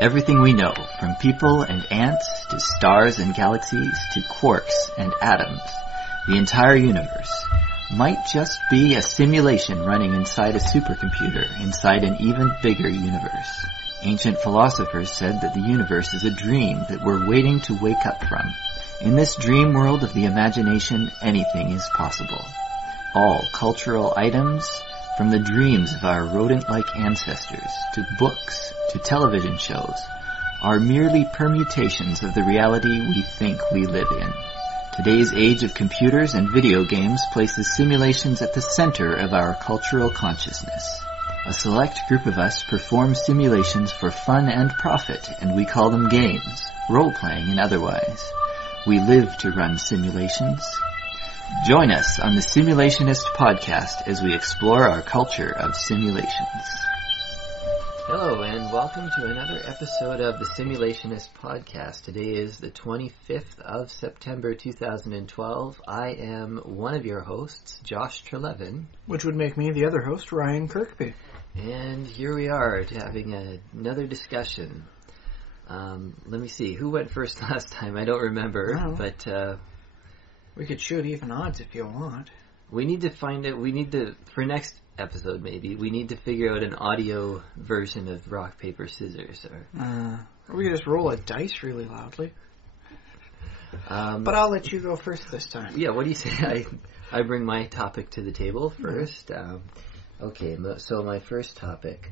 Everything we know, from people and ants to stars and galaxies to quarks and atoms, the entire universe, might just be a simulation running inside a supercomputer inside an even bigger universe. Ancient philosophers said that the universe is a dream that we're waiting to wake up from. In this dream world of the imagination, anything is possible. All cultural items, from the dreams of our rodent-like ancestors, to books, to television shows, are merely permutations of the reality we think we live in. Today's age of computers and video games places simulations at the center of our cultural consciousness. A select group of us perform simulations for fun and profit, and we call them games, role-playing and otherwise. We live to run simulations. Join us on the Simulationist Podcast as we explore our culture of simulations. Hello, and welcome to another episode of the Simulationist Podcast. Today is the 25th of September 2012. I am one of your hosts, Josh Trelevin. Which would make me the other host, Ryan Kirkby. And here we are having another discussion. Let me see, who went first last time? I don't remember, but... we could shoot even odds if you want. We need to find it, for next episode maybe, we need to figure out an audio version of rock, paper, scissors. Or we could just roll a dice really loudly. But I'll let you go first this time. Yeah, what do you say? I bring my topic to the table first. Okay, so my first topic.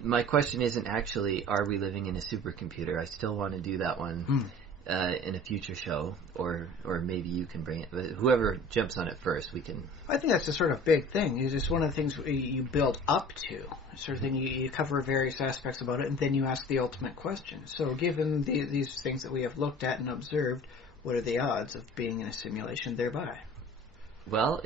My question isn't actually, are we living in a supercomputer? I still want to do that one in a future show, or maybe you can bring it. But whoever jumps on it first, we can... I think that's the sort of big thing. It's just one of the things you build up to. Sort of thing, you cover various aspects about it, and then you ask the ultimate question. So given these things that we have looked at and observed, what are the odds of being in a simulation thereby? Well,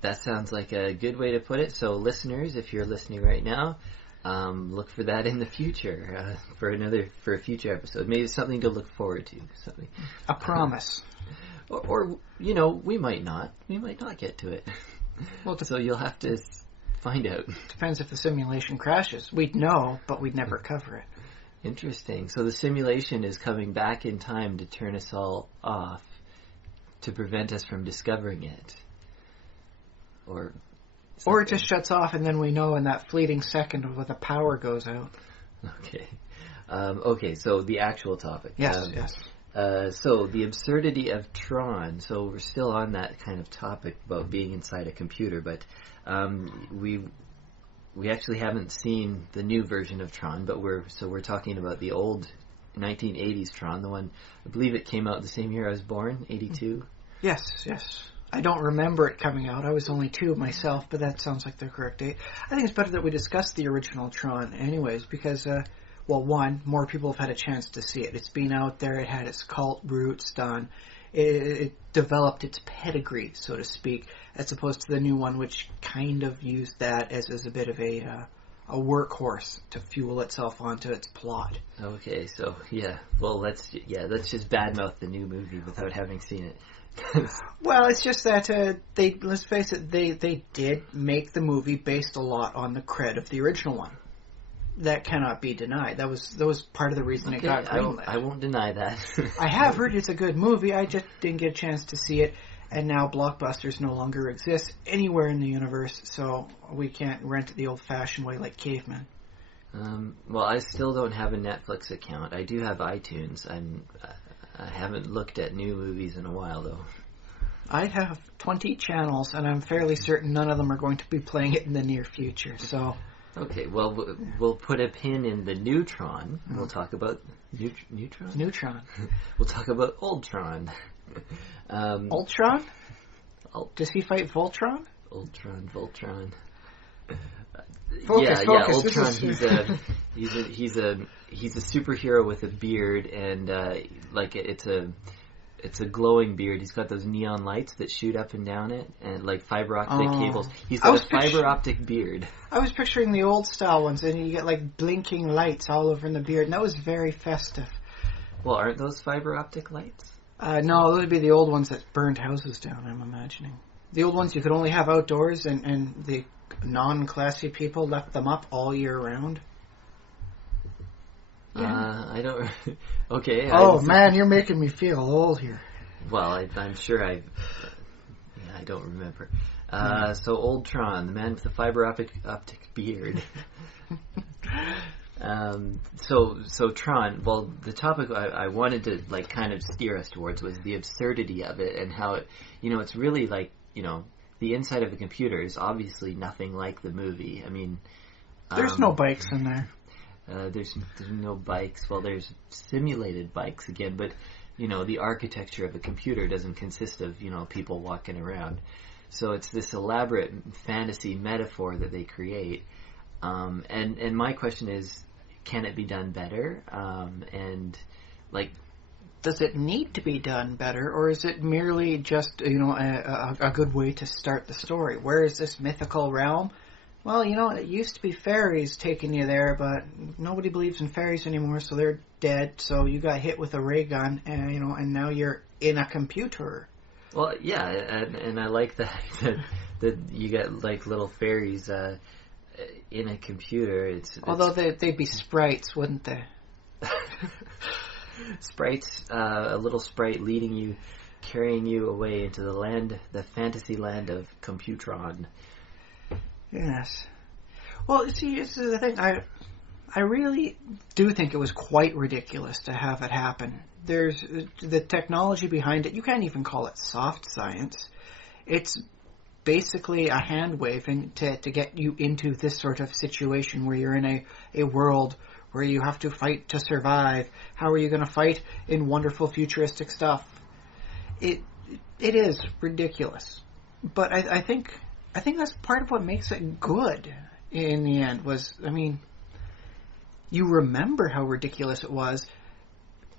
that sounds like a good way to put it. So listeners, if you're listening right now, look for that in the future for a future episode. Maybe something to look forward to. Something. A promise. Or we might not get to it. Well, so you'll have to find out. Depends if the simulation crashes. We'd know, but we'd never cover it. Interesting. So the simulation is coming back in time to turn us all off, to prevent us from discovering it. Or it just shuts off, and then we know in that fleeting second when the power goes out. Okay. Okay, so the actual topic. Yes. So the absurdity of Tron. So we're still on that kind of topic about being inside a computer, but we actually haven't seen the new version of Tron, but we're talking about the old 1980s Tron, the one, I believe it came out the same year I was born, 82. Yes. I don't remember it coming out. I was only 2 myself, but that sounds like the correct date. I think it's better that we discuss the original Tron anyways, because, one, more people have had a chance to see it. It's been out there, it had its cult roots done, it developed its pedigree, so to speak, as opposed to the new one, which kind of used that as a bit of a workhorse to fuel itself onto its plot. Okay, so, well, let's just badmouth the new movie without having seen it. Well, it's just that let's face it, they did make the movie based a lot on the cred of the original one. That cannot be denied. That was part of the reason it got greenlit. I won't deny that. I have heard it's a good movie. I just didn't get a chance to see it, and now blockbusters no longer exist anywhere in the universe, so we can't rent it the old-fashioned way like cavemen. Well, I still don't have a Netflix account. I do have iTunes. I haven't looked at new movies in a while, though. I have 20 channels, and I'm fairly certain none of them are going to be playing it in the near future, so... Okay, well, we'll put a pin in the Neutron. We'll talk about... Neutron? Neutron. We'll talk about Ultron. Ultron? Does he fight Voltron? Voltron. Focus. Ultron. He's a superhero with a beard, and it's a glowing beard. He's got those neon lights that shoot up and down it, and like fiber optic cables. He's got a fiber optic beard. I was picturing the old style ones, and you get like blinking lights all over in the beard, and that was very festive. Well, aren't those fiber optic lights? No, those would be the old ones that burned houses down, I'm imagining. The old ones you could only have outdoors, and the non-classy people left them up all year round. I don't... Okay. Man, you're making me feel old here. Well, I'm sure I don't remember. So Old Tron, the man with the fiber optic beard. So Tron, well, the topic I wanted to like kind of steer us towards was the absurdity of it and how it, it's really like, the inside of a computer is obviously nothing like the movie. I mean, there's no bikes in there. There's no bikes. Well, there's simulated bikes again, but the architecture of a computer doesn't consist of people walking around. So it's this elaborate fantasy metaphor that they create. And my question is, can it be done better? And like, does it need to be done better, or is it merely just a good way to start the story? Where is this mythical realm? Well, it used to be fairies taking you there, but nobody believes in fairies anymore, so they're dead. So you got hit with a ray gun, and and now you're in a computer. Well, yeah, and I like that you get like little fairies in a computer. Although they'd be sprites, wouldn't they? Sprites, a little sprite carrying you away into the fantasy land of Computron. Yes. Well, see, this is the thing. I really do think it was quite ridiculous to have it happen. There's the technology behind it. You can't even call it soft science. It's basically a hand waving to get you into this sort of situation where you're in a world where you have to fight to survive. How are you going to fight in wonderful futuristic stuff? It is ridiculous. But I think that's part of what makes it good in the end you remember how ridiculous it was,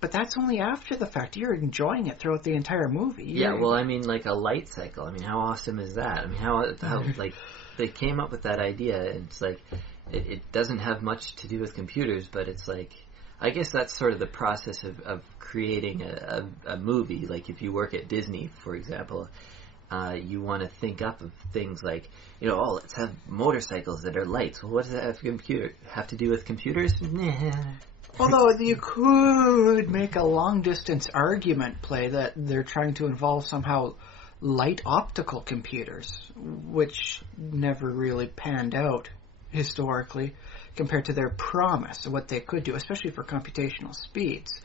but that's only after the fact. You're enjoying it throughout the entire movie. Like a light cycle. How awesome is that? How like they came up with that idea. It's like it doesn't have much to do with computers, but it's like, I guess that's sort of the process of creating a movie. Like if you work at Disney, for example, you want to think up of things like, let's have motorcycles that are lights. Well, what does that have to do with computers? Although you could make a long-distance argument play that they're trying to involve somehow light optical computers, which never really panned out historically compared to their promise of what they could do, especially for computational speeds.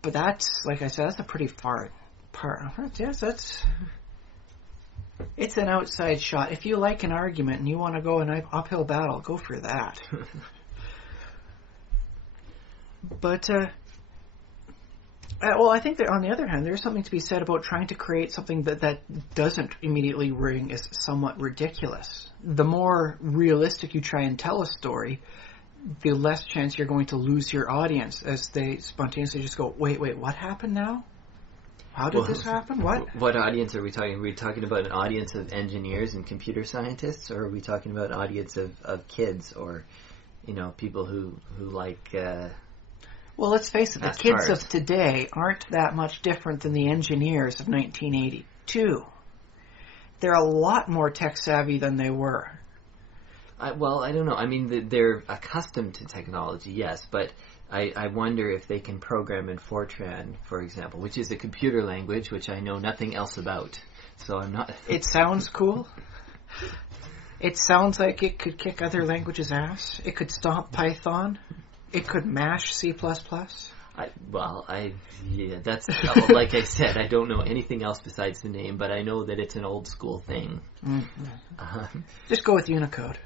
But that's, like I said, that's a pretty far part. Yes, it's an outside shot. If you like an argument and you want to go an uphill battle, go for that. But, I think that on the other hand, there's something to be said about trying to create something that doesn't immediately ring as somewhat ridiculous. The more realistic you try and tell a story, the less chance you're going to lose your audience as they spontaneously just go, wait, what happened now? How did this happen? What audience are we talking? Are we talking about an audience of engineers and computer scientists, or are we talking about an audience of kids, or people who like? Well, let's face it. The kids of today aren't that much different than the engineers of 1982. They're a lot more tech savvy than they were. I don't know. They're accustomed to technology, yes, but I wonder if they can program in Fortran, for example, which is a computer language which I know nothing else about. So I'm not... It sounds cool. It sounds like it could kick other languages' ass. It could stomp Python. It could mash C++. That's like I said, I don't know anything else besides the name, but I know that it's an old school thing. Mm-hmm. Just go with Unicode.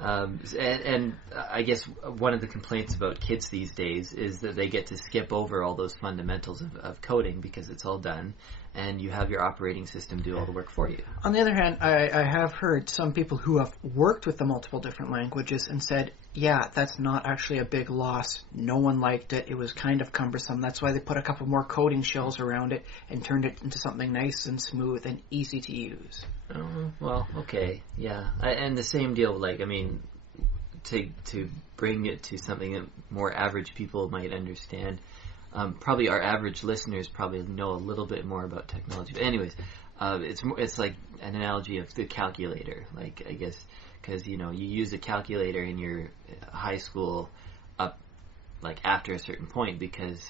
And I guess one of the complaints about kids these days is that they get to skip over all those fundamentals of coding because it's all done, and you have your operating system do all the work for you. On the other hand, I have heard some people who have worked with the multiple different languages and said, yeah, that's not actually a big loss. No one liked it. It was kind of cumbersome. That's why they put a couple more coding shells around it and turned it into something nice and smooth and easy to use. Oh, well, okay, yeah. And the same deal, to bring it to something that more average people might understand. Probably our average listeners probably know a little bit more about technology. But anyways, it's like an analogy of the calculator. Like, I guess, because, you use a calculator in your high school up like after a certain point, because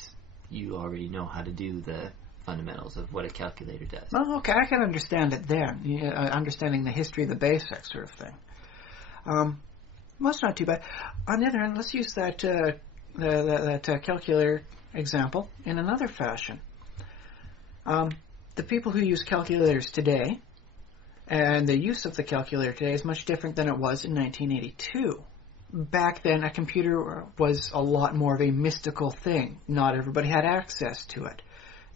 you already know how to do the fundamentals of what a calculator does. Oh, okay, I can understand it then. Understanding the history, the basics sort of thing. Well, it's not too bad. On the other hand, let's use that calculator example in another fashion. The people who use calculators today, and the use of the calculator today is much different than it was in 1982. Back then, a computer was a lot more of a mystical thing. Not everybody had access to it.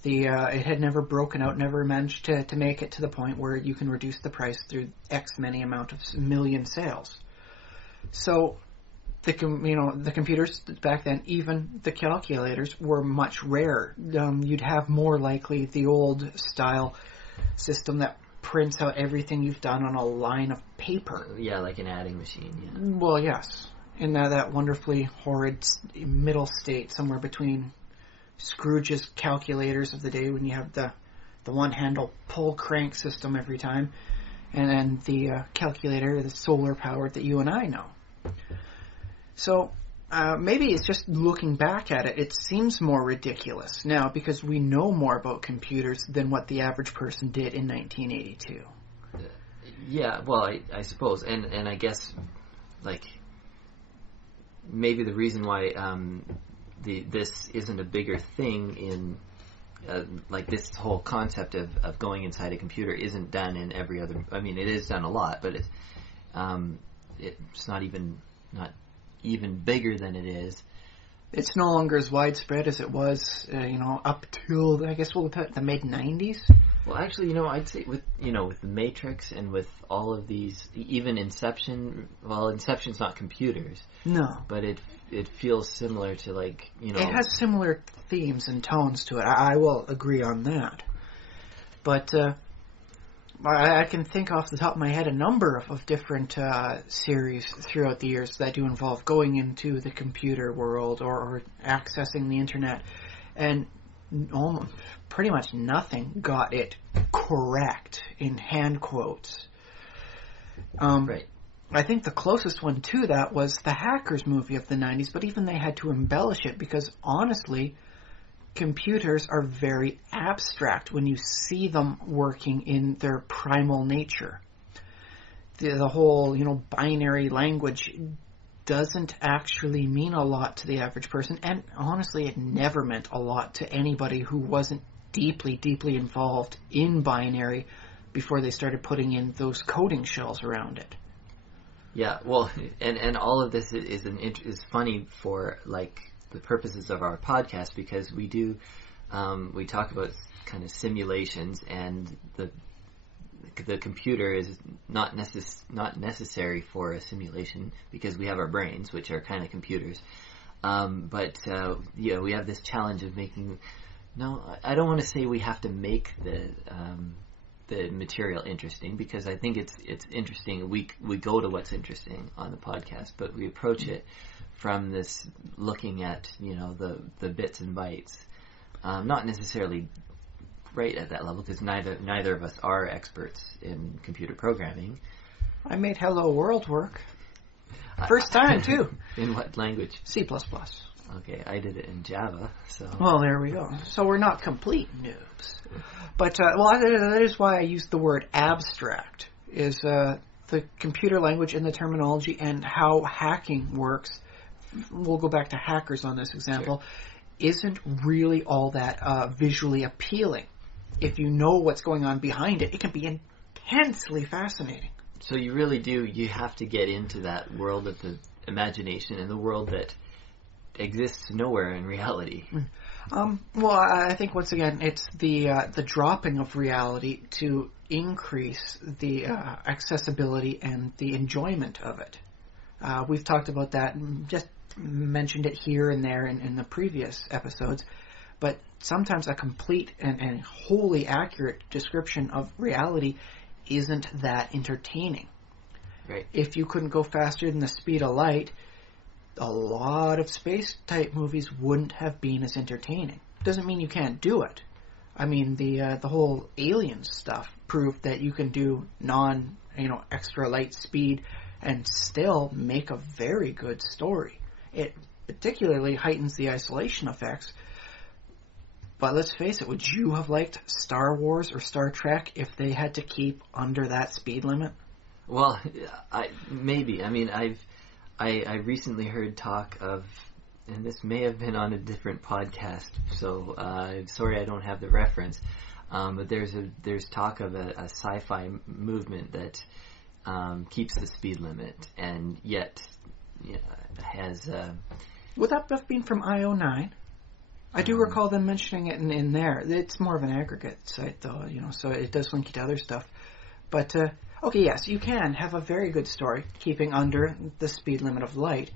It had never broken out, never managed to make it to the point where you can reduce the price through X many amount of million sales. So, the computers back then, even the calculators, were much rarer. You'd have more likely the old style system that prints out everything you've done on a line of paper. Yeah, like an adding machine, yeah. Well, yes. In that wonderfully horrid middle state, somewhere between Scrooge's calculators of the day, when you have the one-handle pull crank system every time, and then the calculator, the solar powered that you and I know. So maybe it's just looking back at it, it seems more ridiculous now because we know more about computers than what the average person did in 1982. Yeah, well, I suppose, and I guess, like, maybe the reason why this isn't a bigger thing in, like, this whole concept of going inside a computer isn't done in every other, I mean, it is done a lot, but it's not even bigger than it is. It's no longer as widespread as it was, up till, I guess we'll put the mid-90s. Well, actually, I'd say with the Matrix and with all of these, even Inception. Well, Inception's not computers. No, but it feels similar to, like, It has similar themes and tones to it. I will agree on that. But I can think off the top of my head a number of different series throughout the years that do involve going into the computer world or accessing the internet, and almost pretty much nothing got it correct, in hand quotes. Right. I think the closest one to that was the Hackers movie of the 90s, but even they had to embellish it because, honestly, computers are very abstract when you see them working in their primal nature. The whole, binary language doesn't actually mean a lot to the average person, and honestly, it never meant a lot to anybody who wasn't deeply, deeply involved in binary before they started putting in those coding shells around it. Yeah, well, and all of this is funny for, like, the purposes of our podcast, because we talk about kind of simulations, and the computer is not necessary for a simulation because we have our brains, which are kind of computers. But we have this challenge of making. No, I don't want to say we have to make the material interesting, because I think it's interesting. We go to what's interesting on the podcast, but we approach it from this looking at the bits and bytes, not necessarily right at that level, because neither of us are experts in computer programming. I made Hello World work. First time too. In what language? C++. Okay, I did it in Java, so... Well, there we go. So we're not complete noobs. But, that is why I used the word abstract, is the computer language and the terminology and how hacking works. We'll go back to Hackers on this example. Sure. Isn't really all that visually appealing. If you know what's going on behind it, it can be intensely fascinating. So you really do, you have to get into that world of the imagination and the world that exists nowhere in reality. Well, I think once again it's the dropping of reality to increase the accessibility and the enjoyment of it. We've talked about that and just mentioned it here and there in the previous episodes, but sometimes a complete and wholly accurate description of reality isn't that entertaining. Right. If you couldn't go faster than the speed of light, a lot of space-type movies wouldn't have been as entertaining. Doesn't mean you can't do it. I mean, the whole Aliens stuff proved that you can do extra light speed and still make a very good story. It particularly heightens the isolation effects. But let's face it, would you have liked Star Wars or Star Trek if they had to keep under that speed limit? Well, maybe. I mean, I recently heard talk of, and this may have been on a different podcast, so sorry I don't have the reference. But there's talk of a sci-fi movement that keeps the speed limit, and yet has. Would that have been from IO9? I do recall them mentioning it in there. It's more of an aggregate site, though, so it does link you to other stuff. But, okay, yes, you can have a very good story, keeping under the speed limit of light.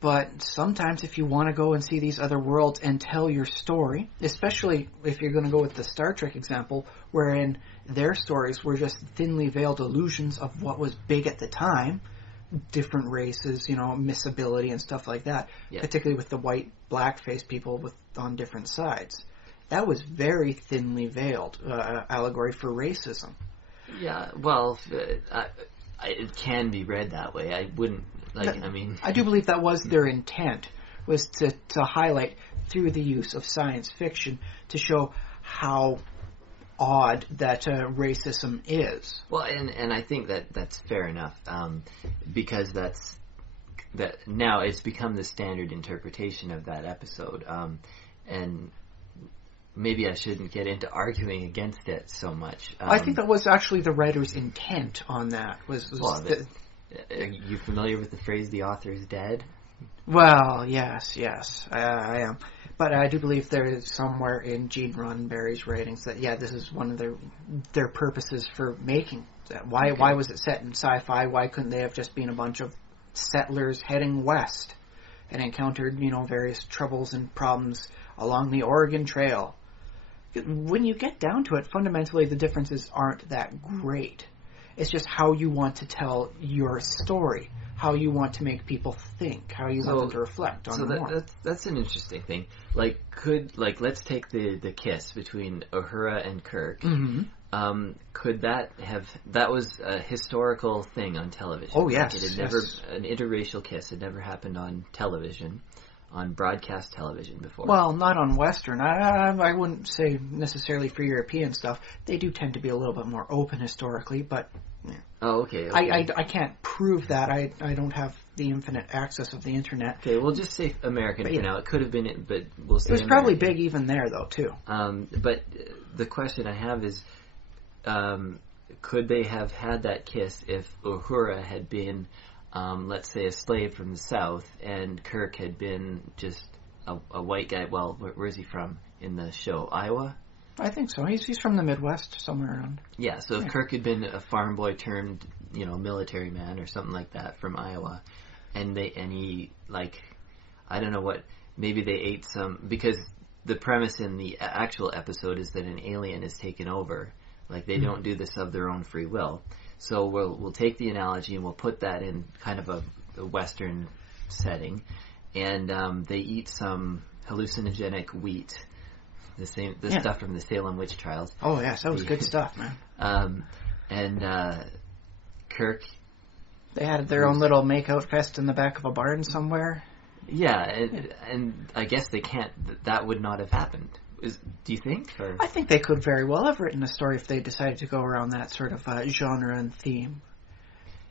But sometimes if you want to go and see these other worlds and tell your story, especially if you're going to go with the Star Trek example, wherein their stories were just thinly veiled illusions of what was big at the time, different races, missability and stuff like that, particularly with the white, black-face people on different sides. That was very thinly veiled allegory for racism. Yeah, well, it can be read that way. I wouldn't, I do believe that was their intent, was to highlight, through the use of science fiction, to show how odd that racism is. Well, and I think that's fair enough, because that now it's become the standard interpretation of that episode, and maybe I shouldn't get into arguing against it so much. I think that was actually the writer's intent on that. Are you familiar with the phrase "the author is dead"? Well, yes, I am. But I do believe there is somewhere in Gene Roddenberry's writings that, this is one of their purposes for making that. Why was it set in sci-fi? Why couldn't they have just been a bunch of settlers heading west and encountered, various troubles and problems along the Oregon Trail? When you get down to it, fundamentally the differences aren't that great. It's just how you want to tell your story, how you want to make people think, how you want them to reflect on more. That's an interesting thing. Let's take the kiss between Uhura and Kirk. Mm-hmm. Could that was a historical thing on television? Oh, yes. It had never, an interracial kiss had never happened on television, on broadcast television before. Well, not on Western. I wouldn't say necessarily for European stuff. They do tend to be a little bit more open historically, but... Yeah. Oh, okay. I can't prove that. I don't have the infinite access of the internet. Okay, we'll just say American for now. It could have been, but we'll say it was American. probably big even there, though, too. But the question I have is, could they have had that kiss if Uhura had been, let's say, a slave from the South, and Kirk had been just a white guy? Well, where's he from in the show? Iowa? I think so. He's from the Midwest, somewhere around. Yeah, so if Kirk had been a farm boy turned, military man or something like that from Iowa, and he, I don't know what, maybe they ate some, because the premise in the actual episode is that an alien is taken over. They don't do this of their own free will. So we'll take the analogy and we'll put that in kind of a Western setting, and they eat some hallucinogenic wheat. The stuff from the Salem witch trials. Oh yes, that was good stuff, man. And Kirk, they had their own little make-out fest in the back of a barn somewhere. Yeah, and I guess they can't. That would not have happened. Do you think? Or? I think they could very well have written a story if they decided to go around that sort of genre and theme.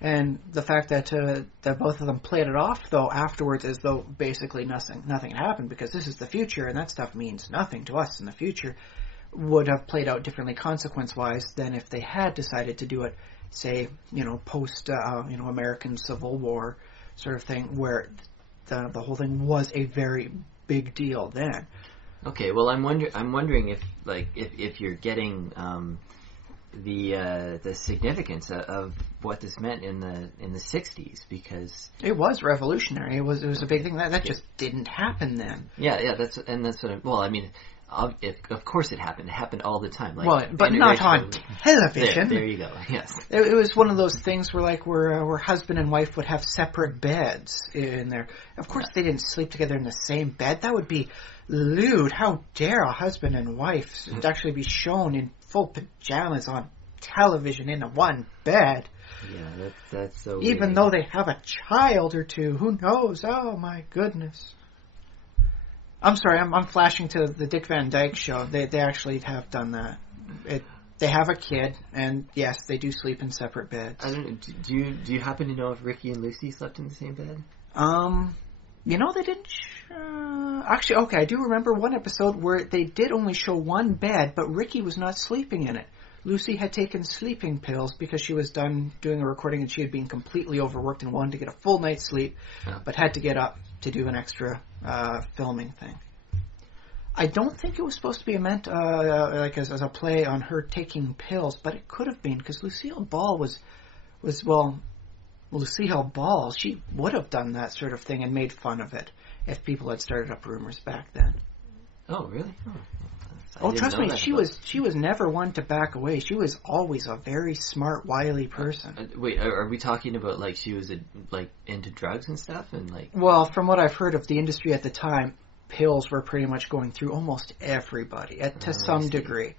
And the fact that both of them played it off, though, afterwards as though basically nothing happened, because this is the future and that stuff means nothing to us in the future, would have played out differently consequence-wise than if they had decided to do it, say, post, American Civil War sort of thing, where the whole thing was a very big deal then. Okay, well, I'm wondering if you're getting the significance of what this meant in the 60s, because it was revolutionary. It was a big thing that just didn't happen then. Yeah, that's what of course it happened. It happened all the time. But not on television. There you go. Yes, it was one of those things where husband and wife would have separate beds in there. Of course, they didn't sleep together in the same bed. That would be lewd. How dare a husband and wife actually be shown in full pajamas on television in one bed? Yeah, that's so Even weird. though they have a child or two, who knows? Oh my goodness. I'm sorry, I'm flashing to the Dick Van Dyke Show. They actually have done that. They have a kid, and yes, they do sleep in separate beds. I don't know. Do you happen to know if Ricky and Lucy slept in the same bed? They didn't. Actually, okay, I do remember one episode where they did only show one bed, but Ricky was not sleeping in it. Lucy had taken sleeping pills because she was done doing a recording and she had been completely overworked and wanted to get a full night's sleep, but had to get up to do an extra filming thing. I don't think it was supposed to be meant as a play on her taking pills, but it could have been because Lucille Ball was Lucille Ball. She would have done that sort of thing and made fun of it if people had started up rumors back then. Oh, really? Trust me, she was never one to back away. She was always a very smart, wily person. Wait, are we talking about like she was into drugs and stuff and like? Well, from what I've heard of the industry at the time, pills were pretty much going through almost everybody to some degree.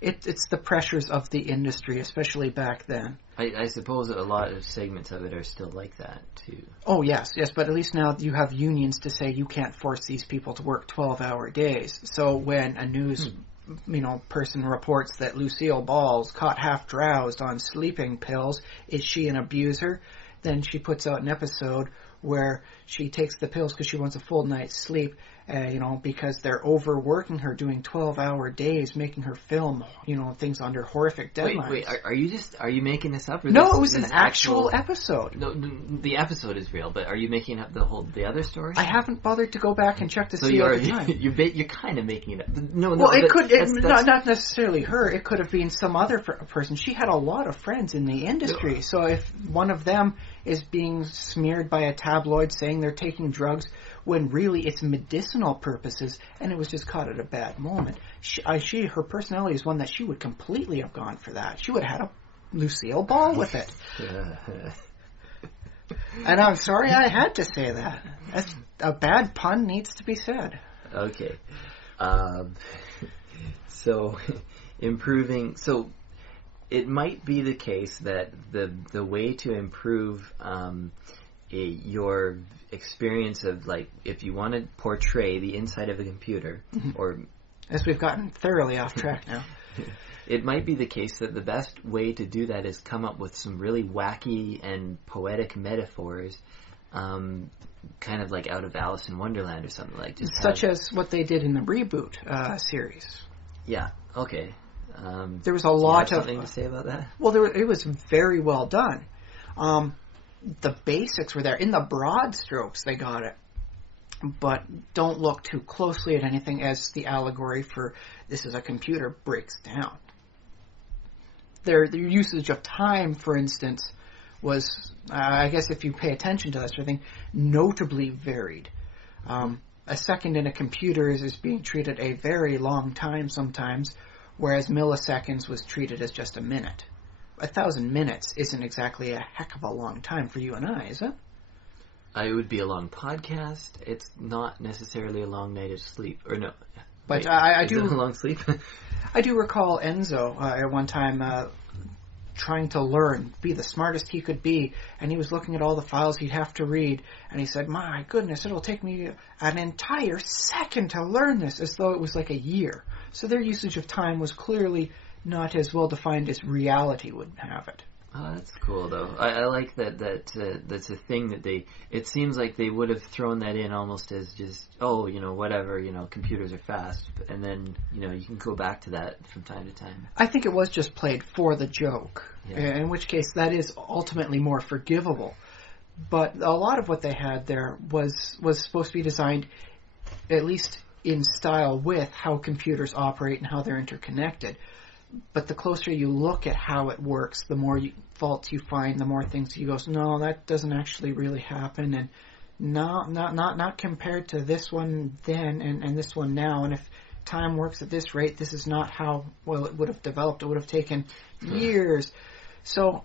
It's the pressures of the industry, especially back then. I suppose a lot of segments of it are still like that too. Oh yes, but at least now you have unions to say you can't force these people to work 12-hour days. So when a news person reports that Lucille Ball's caught half-drowsed on sleeping pills, is she an abuser? Then she puts out an episode where she takes the pills because she wants a full night's sleep, because they're overworking her, doing 12-hour days, making her film, things under horrific deadlines. Wait, are you making this up? Or no, it was an actual episode. No, the episode is real, but are you making up the other story? I haven't bothered to go back and check to see all the time. You're kind of making it up. No. Well, it could, not necessarily her, it could have been some other person. She had a lot of friends in the industry, so if one of them is being smeared by a tabloid saying they're taking drugs when really it's medicinal purposes and it was just caught at a bad moment. Her personality is one that she would completely have gone for that. She would have had a Lucille Ball with it. And I'm sorry I had to say that. That's a bad pun needs to be said. Okay. So it might be the case that the way to improve your experience of, like, if you want to portray the inside of a computer, or as we've gotten thoroughly off track now, it might be the case that the best way to do that is come up with some really wacky and poetic metaphors, kind of like out of Alice in Wonderland or something like that. Such as what they did in the reboot series. Yeah. Okay. There was a lot of something to say about that. Well, it was very well done. The basics were there. In the broad strokes, they got it. But don't look too closely at anything as the allegory for this is a computer breaks down. Their usage of time, for instance, was, I guess if you pay attention to that sort of thing, notably varied. A second in a computer is being treated a very long time sometimes, whereas milliseconds was treated as just a minute. 1,000 minutes isn't exactly a heck of a long time for you and I, is it? It would be a long podcast. It's not necessarily a long night of sleep. Or no. But wait, I do... Is it a long sleep? I do recall Enzo at one time trying to learn, be the smartest he could be, and he was looking at all the files he'd have to read, and he said, my goodness, it'll take me an entire second to learn this, as though it was like a year. So their usage of time was clearly not as well defined as reality would have it. Oh, that's cool, though. I like that that's a thing that it seems like they would have thrown that in almost as just, whatever, computers are fast. And then, you can go back to that from time to time. I think it was just played for the joke, yeah. In which case that is ultimately more forgivable. But a lot of what they had there was supposed to be designed, at least in style, with how computers operate and how they're interconnected. But the closer you look at how it works, the more faults you find, the more things you go, no, that doesn't actually really happen, and no, not compared to this one then and this one now. And if time works at this rate, this is not how well it would have developed. It would have taken years. So,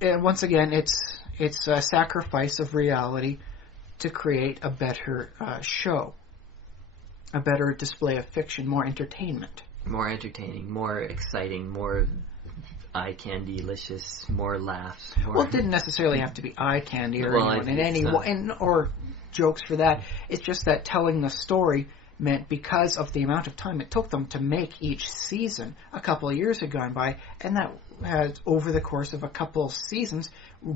once again, it's a sacrifice of reality to create a better show, a better display of fiction, more entertainment. More entertaining, more exciting, more eye candy-licious, more laughs. More... Well, it didn't necessarily have to be eye candy or anyone in any way, or jokes for that. It's just that telling the story meant because of the amount of time it took them to make each season, a couple of years had gone by, and that has, over the course of a couple of seasons,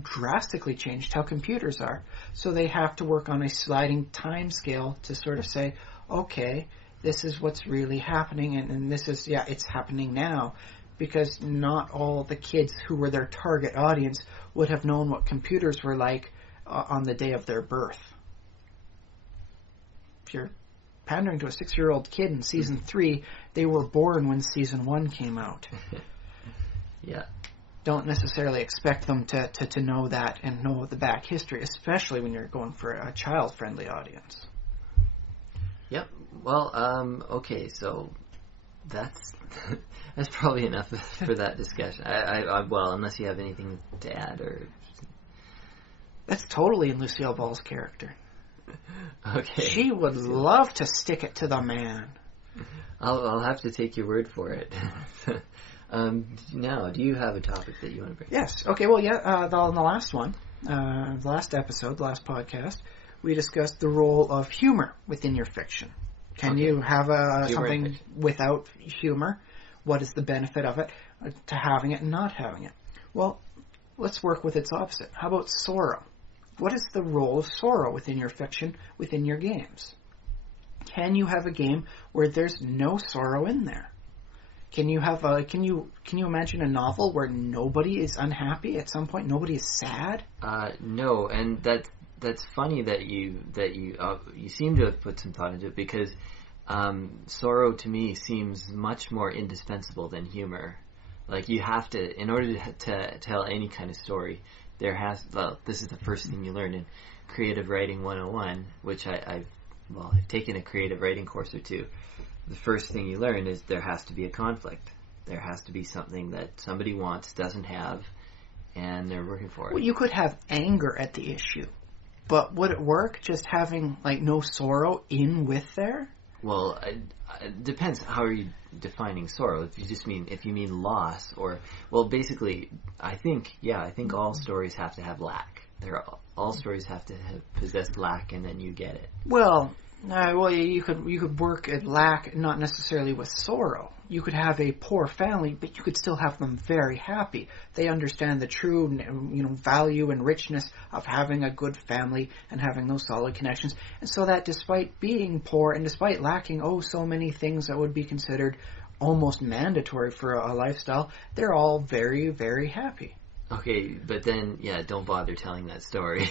drastically changed how computers are. So they have to work on a sliding time scale to sort of say, okay, this is what's really happening, and this is, it's happening now. Because not all the kids who were their target audience would have known what computers were like on the day of their birth. If you're pandering to a 6-year-old kid in season 3, they were born when season 1 came out. Yeah. Don't necessarily expect them to know that and know the back history, especially when you're going for a child-friendly audience. Yep. Well, okay, so that's probably enough for that discussion. Well, unless you have anything to add or... That's totally in Lucille Ball's character. Okay. She would love to stick it to the man. I'll have to take your word for it. Now, do you have a topic that you want to bring? Yes. Okay, well, on the last one, the last episode, the last podcast, we discussed the role of humor within your fiction. Can you have something without humor? What is the benefit of it, to having it and not having it? Well, let's work with its opposite. How about sorrow? What is the role of sorrow within your fiction, within your games? Can you have a game where there's no sorrow in there? Can you have can you imagine a novel where nobody is unhappy at some point? Nobody is sad? No, and that's funny that you seem to have put some thought into it, because sorrow to me seems much more indispensable than humor. Like, you have to, in order to tell any kind of story, this is the first thing you learn in Creative Writing 101, which I've taken a creative writing course or two. The first thing you learn is there has to be a conflict. There has to be something that somebody wants, doesn't have, and they're working for it. Well, you could have anger at the issue, but would it work just having, no sorrow in with there? Well, it depends. How are you defining sorrow? If you mean loss, or, well, basically, I think all stories have to have lack. All stories have to have possessed lack, and then you get it. Well, you could work at lack, not necessarily with sorrow. You could have a poor family, but you could still have them very happy. They understand the true, value and richness of having a good family and having those solid connections. And so that despite being poor and despite lacking so many things that would be considered almost mandatory for a lifestyle, they're all very, very happy. Okay, but then, don't bother telling that story,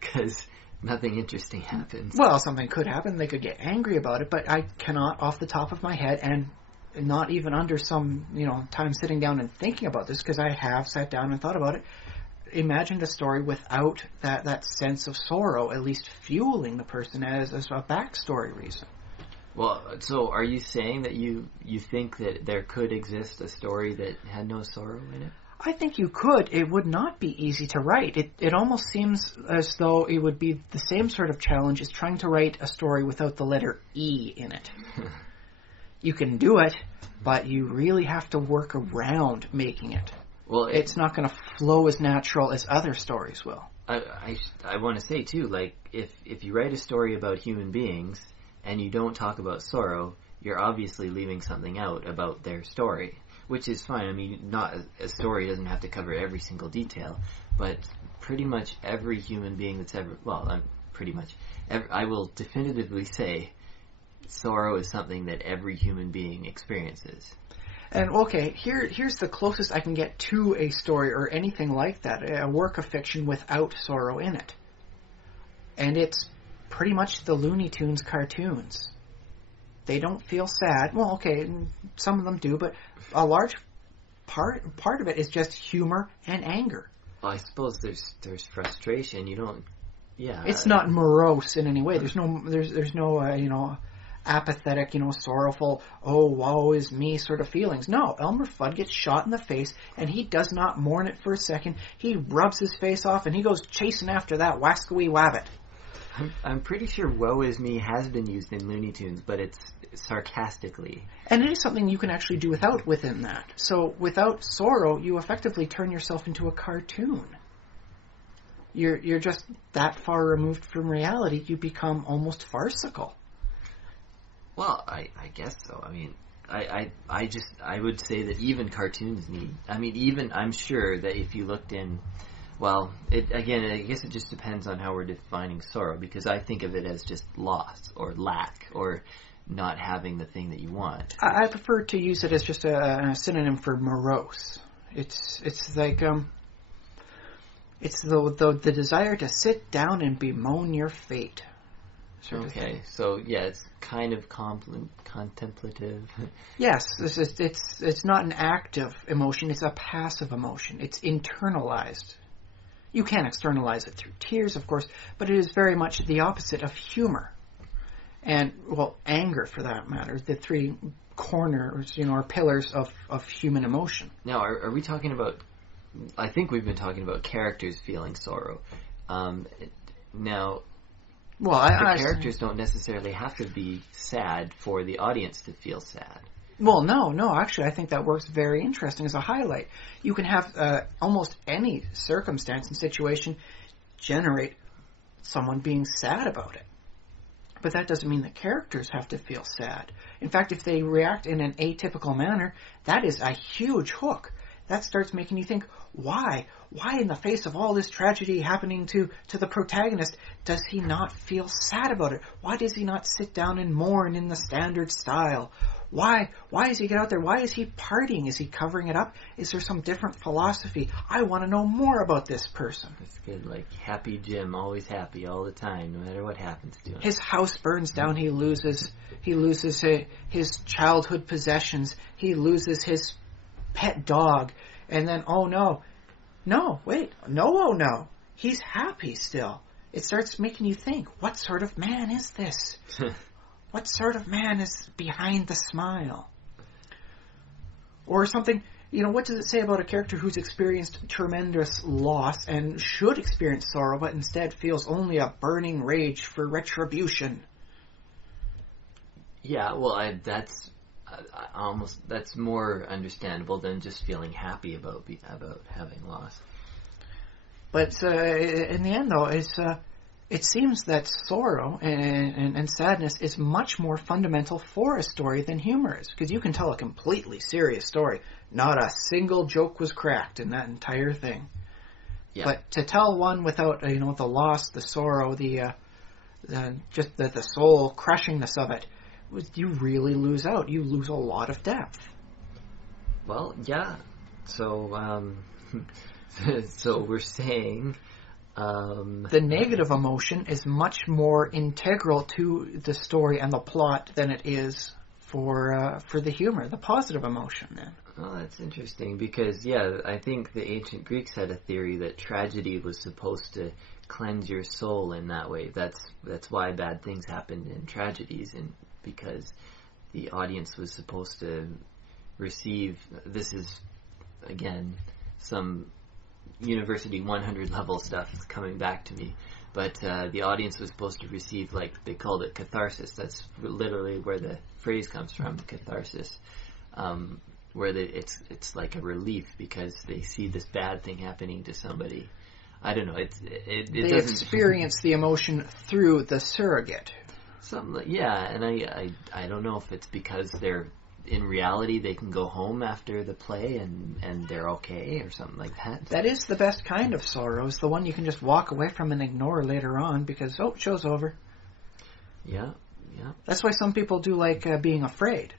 because nothing interesting happens. Well, something could happen. They could get angry about it, but I cannot, off the top of my head, and not even under some, time sitting down and thinking about this, because I have sat down and thought about it, imagined a story without that sense of sorrow, at least fueling the person as a backstory reason. Well, so are you saying that you think that there could exist a story that had no sorrow in it? I think you could. It would not be easy to write. It almost seems as though it would be the same sort of challenge as trying to write a story without the letter E in it. You can do it, but you really have to work around making it. Well, it's not going to flow as natural as other stories will. I want to say, too, if you write a story about human beings and you don't talk about sorrow, you're obviously leaving something out about their story. Which is fine. I mean, not a story doesn't have to cover every single detail, but pretty much every human being that's ever... Well, I will definitively say sorrow is something that every human being experiences. And, okay, here's the closest I can get to a story or anything like that, a work of fiction without sorrow in it. And it's pretty much the Looney Tunes cartoons. They don't feel sad. Well, okay, some of them do, but a large part of it is just humor and anger. Well, I suppose there's frustration. You don't, It's not morose in any way. There's no apathetic, sorrowful, oh, woe is me sort of feelings. No, Elmer Fudd gets shot in the face, and he does not mourn it for a second. He rubs his face off, and he goes chasing after that wascally wabbit. I'm pretty sure "woe is me" has been used in Looney Tunes, but it's sarcastically. And it is something you can actually do without within that. So without sorrow, you effectively turn yourself into a cartoon. You're just that far removed from reality, you become almost farcical. Well, I guess so. I mean, I would say that even cartoons need. I mean, even I'm sure that if you looked in, well, I guess it just depends on how we're defining sorrow, because I think of it as just loss or lack or not having the thing that you want. I prefer to use it as just a synonym for morose. It's like it's the desire to sit down and bemoan your fate. Okay, so yeah, it's kind of contemplative. Yes, it's not an active emotion, it's a passive emotion. It's internalized. You can externalize it through tears, of course, but it is very much the opposite of humor. And, well, anger, for that matter, the three corners, or pillars of human emotion. Now, are we talking about... I think we've been talking about characters feeling sorrow. Now... Well, the characters don't necessarily have to be sad for the audience to feel sad. Well, no. Actually, I think that works very interesting as a highlight. You can have almost any circumstance and situation generate someone being sad about it. But that doesn't mean the characters have to feel sad. In fact, if they react in an atypical manner, that is a huge hook. That starts making you think, why? Why in the face of all this tragedy happening to the protagonist, does he not feel sad about it? Why does he not sit down and mourn in the standard style? Why does he get out there? Why is he partying? Is he covering it up? Is there some different philosophy? I want to know more about this person. That's good. Like Happy Jim, always happy all the time, no matter what happens to him. His house burns down. He loses his childhood possessions. He loses his pet dog. And then, oh no, he's happy still. It starts making you think, what sort of man is this? What sort of man is behind the smile? Or something, what does it say about a character who's experienced tremendous loss and should experience sorrow, but instead feels only a burning rage for retribution? Yeah, well, that's more understandable than just feeling happy about having loss. But in the end, though, it seems that sorrow and sadness is much more fundamental for a story than humor is. Because you can tell a completely serious story. Not a single joke was cracked in that entire thing. Yeah. But to tell one without, the loss, the sorrow, the soul crushing-ness of it, you really lose out. You lose a lot of depth. Well, yeah. So, so we're saying... the negative emotion is much more integral to the story and the plot than it is for the humor, the positive emotion then. Oh, that's interesting because, yeah, I think the ancient Greeks had a theory that tragedy was supposed to cleanse your soul in that way. That's why bad things happened in tragedies, and because the audience was supposed to receive, this is, again, some University 100 level stuff is coming back to me, but the audience was supposed to receive, like they called it, catharsis. That's literally where the phrase comes from, catharsis, where it's like a relief because they see this bad thing happening to somebody. I don't know. They doesn't experience the emotion through the surrogate. And I don't know if it's because they're in reality they can go home after the play and they're okay or something like that. That is the best kind of sorrow. It's the one you can just walk away from and ignore later on because, show's over. Yeah. That's why some people do like being afraid.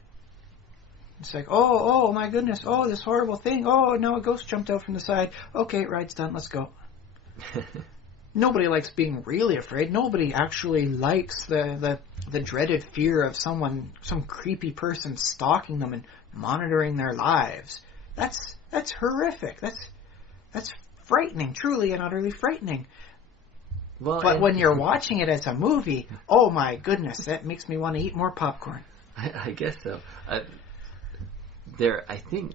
It's like, oh my goodness, this horrible thing. Oh, no, a ghost jumped out from the side. Okay, ride's done, let's go. Nobody likes being really afraid. Nobody actually likes the dreaded fear of some creepy person stalking them and monitoring their lives. That's horrific. That's frightening, truly and utterly frightening. Well, but when you're watching it as a movie, oh my goodness, that makes me want to eat more popcorn. I guess so. I think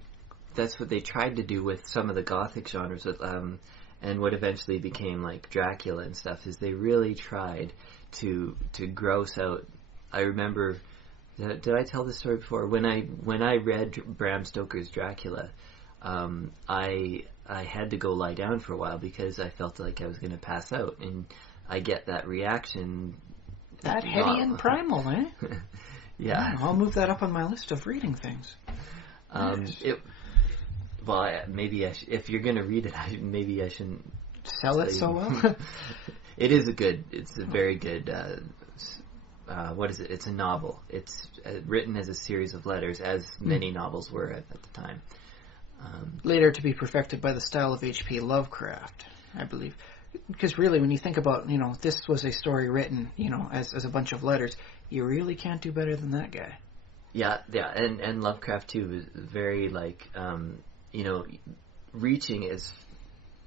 that's what they tried to do with some of the Gothic genres, and what eventually became like Dracula and stuff, is they really tried to gross out. I remember, did I tell this story before? When I read Bram Stoker's Dracula, I had to go lie down for a while because I felt like I was going to pass out, and I get that reaction. That heady and primal, eh? Yeah. I'll move that up on my list of reading things. Maybe if you're going to read it, maybe I shouldn't sell it so well. It's a very good. What is it? It's a novel. It's written as a series of letters, as many novels were at the time. Later to be perfected by the style of H.P. Lovecraft, I believe. Because really, when you think about, this was a story written, as a bunch of letters, you really can't do better than that guy. Yeah, and Lovecraft too is very reaching as,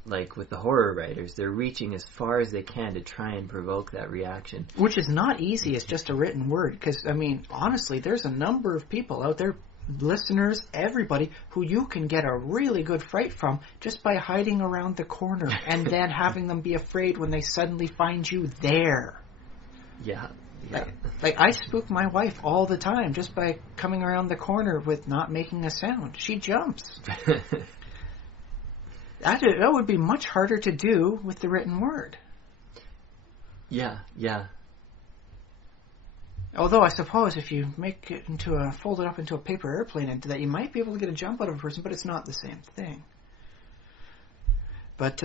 like with the horror writers, they're reaching as far as they can to try and provoke that reaction. Which is not easy as just a written word, because, honestly, there's a number of people out there, listeners, everybody, who you can get a really good fright from just by hiding around the corner and then having them be afraid when they suddenly find you there. Yeah. Like I spook my wife all the time just by coming around the corner with not making a sound. She jumps. That would be much harder to do with the written word. Yeah. Although I suppose if you make it fold it up into a paper airplane into that, you might be able to get a jump out of a person, but it's not the same thing. But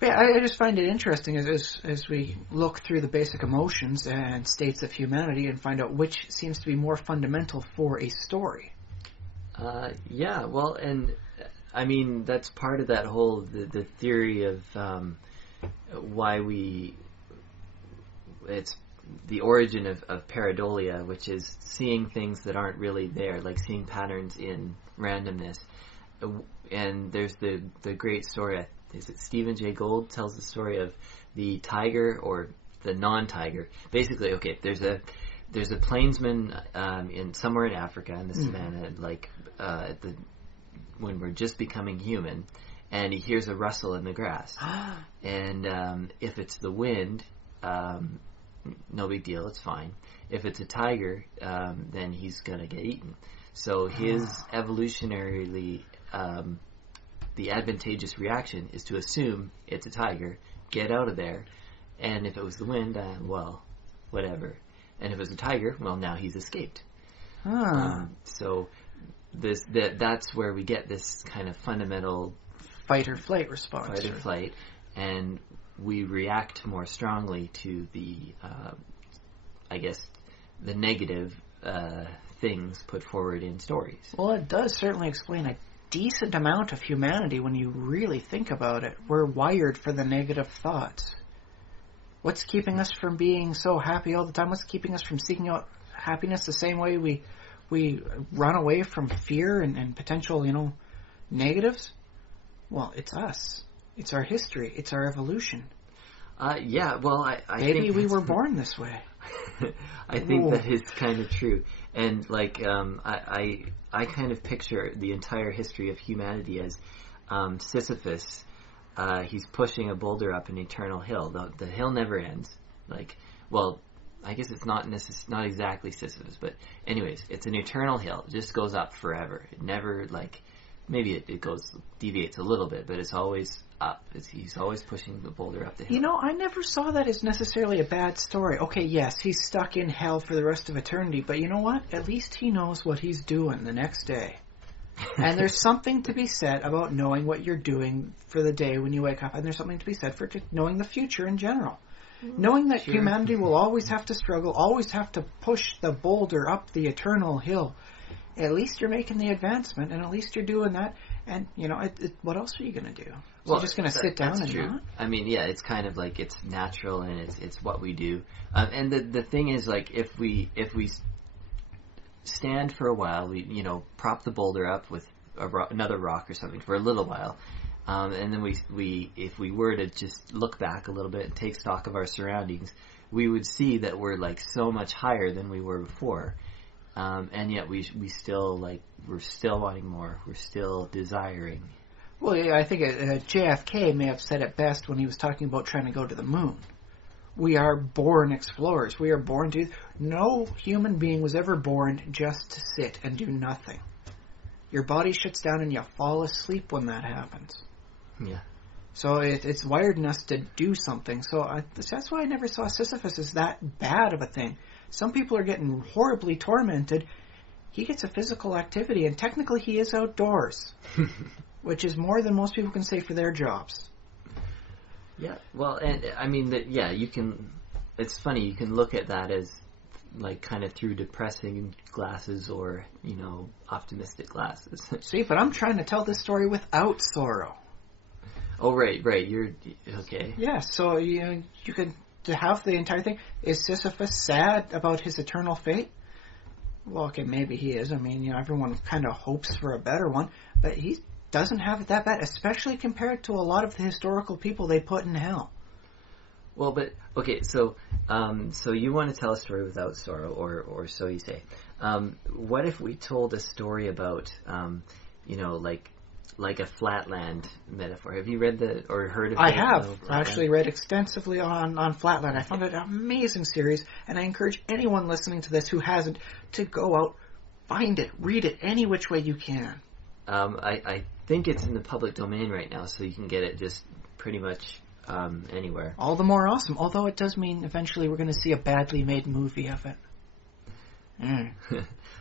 I just find it interesting as we look through the basic emotions and states of humanity and find out which seems to be more fundamental for a story. Yeah, well, and I mean that's part of that whole the theory of why it's the origin of pareidolia, which is seeing things that aren't really there, like seeing patterns in randomness. And there's the great story, is it Stephen Jay Gould tells the story of the tiger or the non-tiger. Basically, okay, there's a plainsman somewhere in Africa in the savannah, when we're just becoming human, and he hears a rustle in the grass. And if it's the wind, no big deal, it's fine. If it's a tiger, then he's going to get eaten. So his evolutionarily, the advantageous reaction is to assume it's a tiger, get out of there, and if it was the wind, well, whatever. And if it was a tiger, well, now he's escaped. So that's where we get this kind of fundamental fight or flight response. Fight or flight, and we react more strongly to the, I guess, the negative things put forward in stories. Well, it does certainly explain a decent amount of humanity when you really think about it. We're wired for the negative thoughts. What's keeping us from being so happy all the time? What's keeping us from seeking out happiness the same way we run away from fear and potential, negatives? Well, it's us. It's our history. It's our evolution. Yeah, well, I maybe think we were born this way. I think that is kind of true. And, I kind of picture the entire history of humanity as Sisyphus. He's pushing a boulder up an eternal hill. The hill never ends. I guess it's not exactly Sisyphus, but anyways, it's an eternal hill. It just goes up forever. It never, maybe it deviates a little bit, but it's always up. He's always pushing the boulder up the hill. I never saw that as necessarily a bad story. Okay, yes, he's stuck in hell for the rest of eternity, but you know what? At least he knows what he's doing the next day. And there's something to be said about knowing what you're doing for the day when you wake up, and there's something to be said for knowing the future in general. Knowing that humanity will always have to struggle, always have to push the boulder up the eternal hill. At least you're making the advancement, and at least you're doing that. And, what else are you going to do? So you're just going to sit down and not? I mean, yeah, it's kind of like it's natural, and it's what we do. And the thing is, if we stand for a while, we prop the boulder up with another rock or something for a little while, and then we if we were to just look back a little bit and take stock of our surroundings, we would see that we're so much higher than we were before. And yet we still we're still wanting more. We're still desiring. Well, yeah, I think JFK may have said it best when he was talking about trying to go to the moon. We are born explorers. We are born to... No human being was ever born just to sit and do nothing. Your body shuts down and you fall asleep when that happens. Yeah. So it's wired in us to do something. So that's why I never saw Sisyphus as that bad of a thing. Some people are getting horribly tormented. He gets a physical activity, and technically he is outdoors, which is more than most people can say for their jobs. Yeah, well, and I mean, you can... It's funny, you can look at that as, like, kind of through depressing glasses or, optimistic glasses. See, but I'm trying to tell this story without sorrow. Oh, right, you're... Okay. Yeah, so you could have the entire thing. Is Sisyphus sad about his eternal fate? Well, okay, maybe he is. I mean, everyone kind of hopes for a better one, but he doesn't have it that bad, especially compared to a lot of the historical people they put in hell. Well, but, okay, so you want to tell a story without sorrow, or so you say. What if we told a story about, like a flatland metaphor? Have you read or heard of it? I have. I actually read extensively on Flatland. I found it an amazing series, and I encourage anyone listening to this who hasn't to go out, find it, read it any which way you can. I think it's in the public domain right now, so you can get it just pretty much anywhere. All the more awesome, although it does mean eventually we're going to see a badly made movie of it.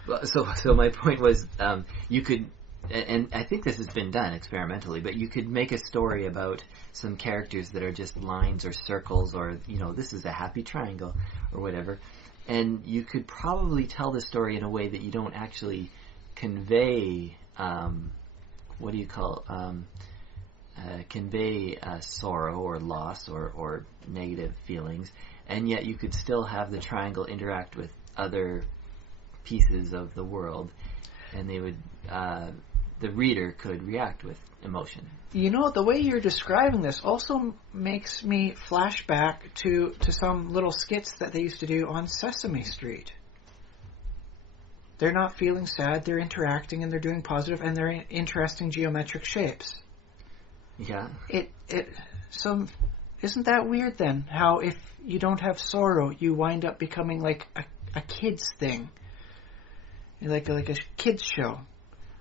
Well, so my point was, you could... And I think this has been done experimentally, but you could make a story about some characters that are just lines or circles or, this is a happy triangle or whatever. And you could probably tell the story in a way that you don't actually convey, convey sorrow or loss or negative feelings. And yet you could still have the triangle interact with other pieces of the world. And they would... the reader could react with emotion. The way you're describing this also makes me flash back to some little skits that they used to do on Sesame Street. They're not feeling sad, they're interacting and they're doing positive and they're in interesting geometric shapes. Yeah. So isn't that weird then? How if you don't have sorrow, you wind up becoming like a kid's thing. Like a kid's show.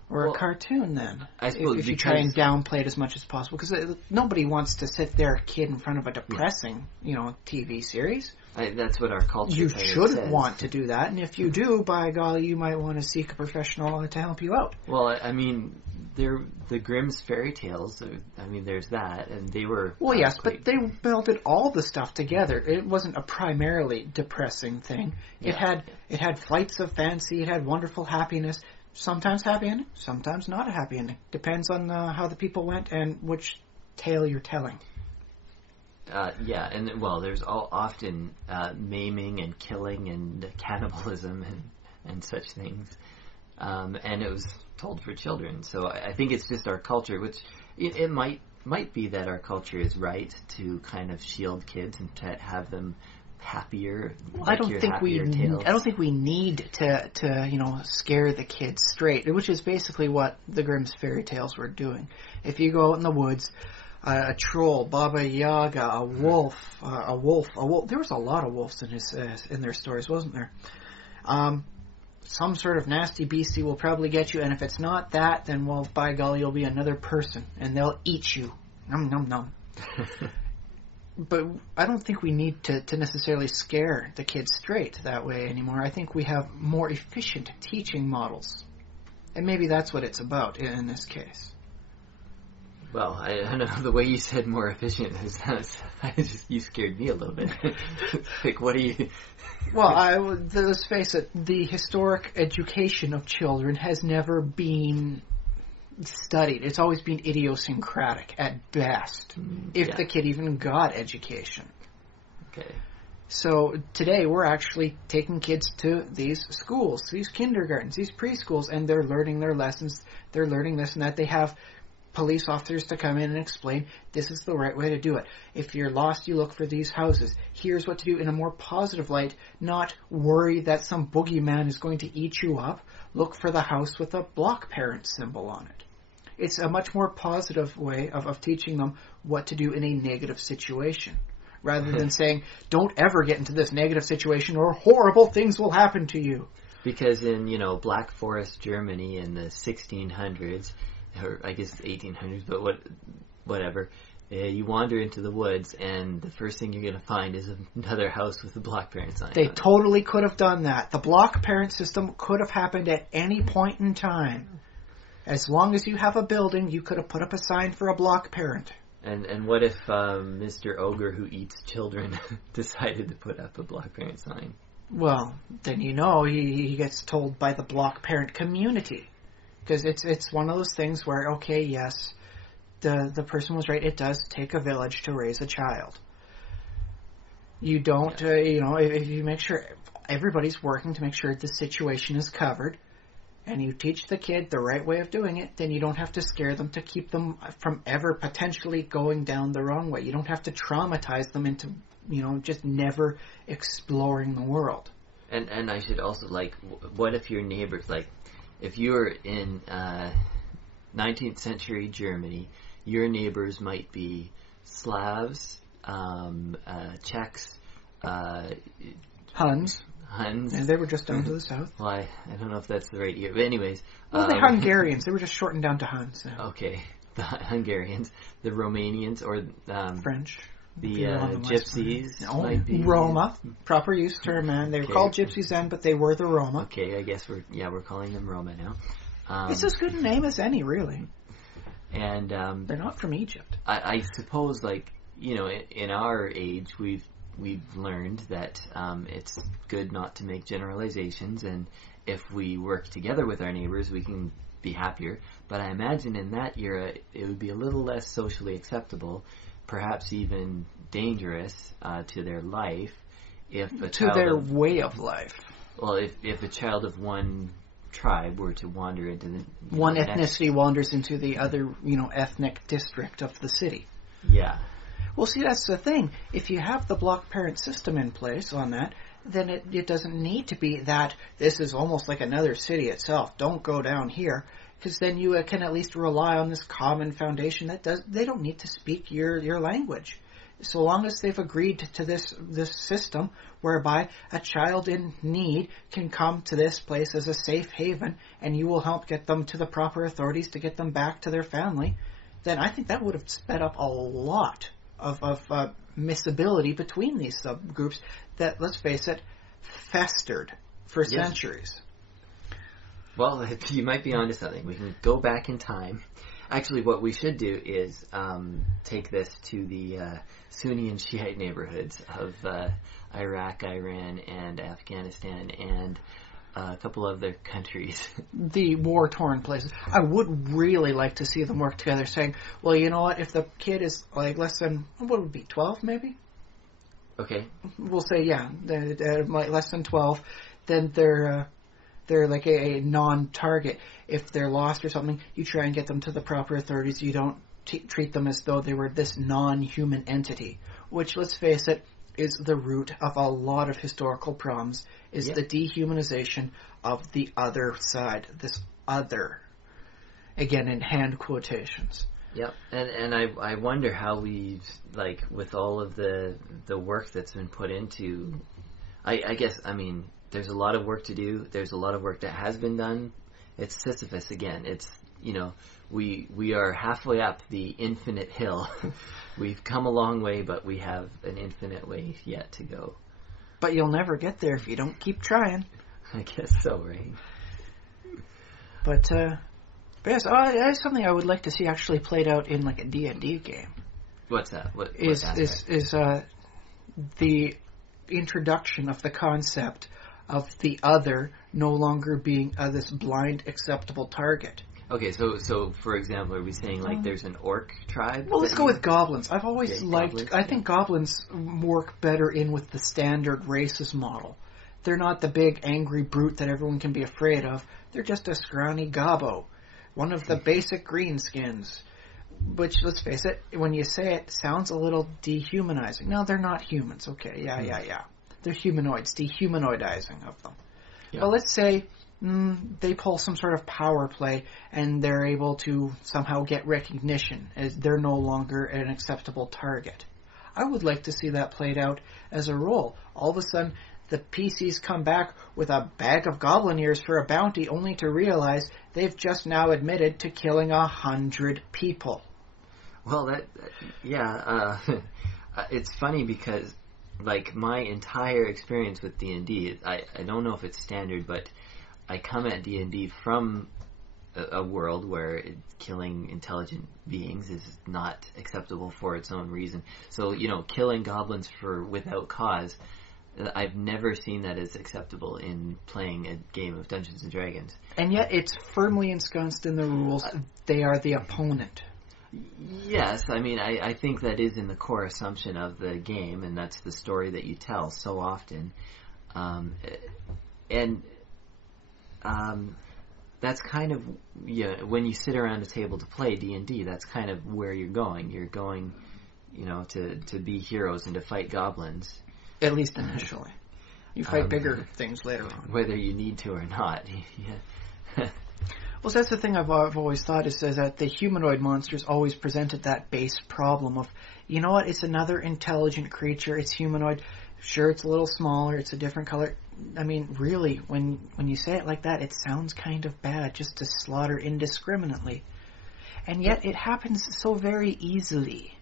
Or a cartoon, then. I suppose if you try and downplay it as much as possible. Because nobody wants to sit there, a kid, in front of a depressing, TV series. That's what our culture You shouldn't says. want to do that. And if you do, by golly, you might want to seek a professional to help you out. Well, I mean, the Grimm's fairy tales, there's that. And they were... Well, yes, but they melted all the stuff together. It wasn't a primarily depressing thing. Yeah. It had flights of fancy. It had wonderful happiness. Sometimes happy ending, sometimes not a happy ending. Depends on how the people went and which tale you're telling. Yeah, and there's often maiming and killing and cannibalism and such things. And it was told for children. So I think it's just our culture, which it might be that our culture is right to kind of shield kids and to have them happier. Well, I don't think we need to scare the kids straight, which is basically what the Grimm's fairy tales were doing. If you go out in the woods, a troll, Baba Yaga, a wolf. There was a lot of wolves in their stories, wasn't there? Some sort of nasty beastie will probably get you, and if it's not that, then by golly, you'll be another person, and they'll eat you. Nom nom nom. But I don't think we need to necessarily scare the kids straight that way anymore. I think we have more efficient teaching models. And maybe that's what it's about in this case. Well, I don't know. The way you said more efficient, you scared me a little bit. Like, what do you... Well, let's face it, the historic education of children has never been studied. It's always been idiosyncratic at best, if the kid even got education. Okay. So today we're actually taking kids to these schools, these kindergartens, these preschools, and they're learning their lessons. They're learning this and that. They have police officers to come in and explain this is the right way to do it. If you're lost, you look for these houses. Here's what to do in a more positive light, not worry that some boogeyman is going to eat you up. Look for the house with a block parent symbol on it. It's a much more positive way of teaching them what to do in a negative situation, rather than saying, don't ever get into this negative situation or horrible things will happen to you. Because in, Black Forest, Germany in the 1600s, or I guess 1800s, but whatever, you wander into the woods and the first thing you're going to find is another house with a block parent sign. They totally could have done that. The block parent system could have happened at any point in time. As long as you have a building, you could have put up a sign for a block parent. And what if Mr. Ogre who eats children decided to put up a block parent sign? Well, then he gets told by the block parent community. Because it's one of those things where, okay, yes, the person was right. It does take a village to raise a child. You don't, if you make sure everybody's working to make sure the situation is covered, and you teach the kid the right way of doing it, then you don't have to scare them to keep them from ever potentially going down the wrong way. You don't have to traumatize them into, just never exploring the world. And I should also, what if your neighbors, if you're in 19th century Germany, your neighbors might be Slavs, Czechs, Huns. Huns. And they were just down to the south. Well, I don't know if that's the right year. But anyways. Well, they're Hungarians. They were just shortened down to Huns. So. Okay. The Hungarians. The Romanians or... French. The Gypsies. Might be. Roma. Proper use term, man. They were called Gypsies then, but they were the Roma. Okay, I guess we're calling them Roma now. It's as good a name as any, really. And... they're not from Egypt. I suppose, in our age, we've learned that it's good not to make generalizations, and if we work together with our neighbors, we can be happier. But I imagine in that era, it would be a little less socially acceptable, perhaps even dangerous to their life, if a to their way of life. Well, if a child of one tribe were to wander into the one ethnicity wanders into the other, ethnic district of the city. Yeah. Well, see, that's the thing. If you have the block parent system in place on that, then it doesn't need to be that this is almost like another city itself. Don't go down here. Because then you can at least rely on this common foundation they don't need to speak your language. So long as they've agreed to this system whereby a child in need can come to this place as a safe haven and you will help get them to the proper authorities to get them back to their family, then I think that would have sped up a lot of miscibility between these subgroups that, let's face it, festered for centuries. Well, you might be onto something. We can go back in time. Actually, what we should do is take this to the Sunni and Shiite neighborhoods of Iraq, Iran, and Afghanistan, and a couple other countries. The war-torn places. I would really like to see them work together, saying, well, you know what, if the kid is less than, what would it be, 12 maybe? Okay. We'll say, less than 12, then they're like a non-target. If they're lost or something, you try and get them to the proper authorities. You don't treat them as though they were this non-human entity, which, let's face it, is the root of a lot of historical problems, is the dehumanization of the other side, this other, again in hand quotations. Yep, and I wonder how we've, with all of the work that's been put into, I guess, there's a lot of work to do, there's a lot of work that has been done. It's Sisyphus again. It's, we are halfway up the infinite hill. We've come a long way, but we have an infinite way yet to go. But you'll never get there if you don't keep trying. I guess so, right? But yes, that's something I would like to see actually played out in a D&D game. What's that? Is the introduction of the concept of the other no longer being this blind acceptable target. Okay, so for example, are we saying there's an orc tribe? Well, let's go with goblins. I've always liked... I think goblins work better in with the standard racist model. They're not the big angry brute that everyone can be afraid of. They're just a scrawny gobbo. One of the basic greenskins. Which, let's face it, when you say it, sounds a little dehumanizing. No, they're not humans. Okay, yeah. They're humanoids, dehumanoidizing of them. Yeah. But let's say they pull some sort of power play and they're able to somehow get recognition as they're no longer an acceptable target. I would like to see that played out as a role. All of a sudden, the PCs come back with a bag of goblin ears for a bounty, only to realize they've just now admitted to killing 100 people. Well, it's funny because, like, my entire experience with D&D, I don't know if it's standard, but I come at D&D from a world where killing intelligent beings is not acceptable for its own reason. So, killing goblins without cause, I've never seen that as acceptable in playing a game of Dungeons & Dragons. And yet it's firmly ensconced in the rules. They are the opponent. Yes, I mean, I think that is in the core assumption of the game, and that's the story that you tell so often. That's kind of, when you sit around a table to play D&D, that's kind of where you're going. You're going, to be heroes and to fight goblins. At least initially. You fight bigger things later on. Whether you need to or not. Well, that's the thing I've always thought is that the humanoid monsters always presented that base problem of, it's another intelligent creature, it's humanoid. Sure, it's a little smaller, it's a different color. I mean, really, when you say it like that, it sounds kind of bad just to slaughter indiscriminately. And yet it happens so very easily.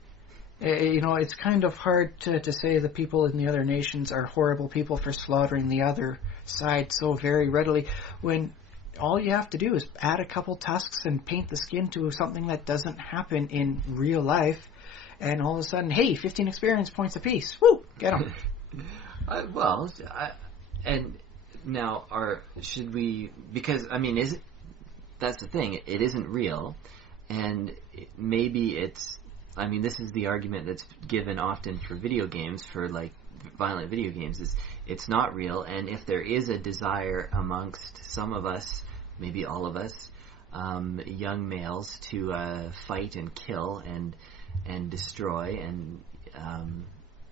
It's kind of hard to say the people in the other nations are horrible people for slaughtering the other side so very readily when all you have to do is add a couple tusks and paint the skin to something that doesn't happen in real life, and all of a sudden, hey, 15 experience points apiece. Woo! Get them. And now, should we? Because that's the thing. It isn't real, and maybe it's. I mean, this is the argument that's given often for video games, for like violent video games, is it's not real, and if there is a desire amongst some of us, maybe all of us, young males, to fight and kill and destroy, and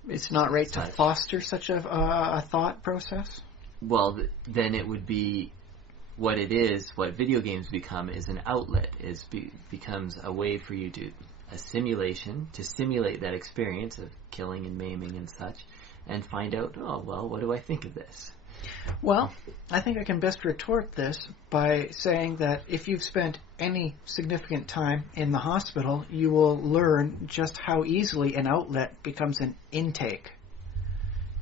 it's not right to foster such a thought process? Well, then it would be what it is, what video games become is an outlet, becomes a way for you a simulation, to simulate that experience of killing and maiming and such, and find out, what do I think of this? Well, I think I can best retort this by saying that if you've spent any significant time in the hospital, you will learn just how easily an outlet becomes an intake.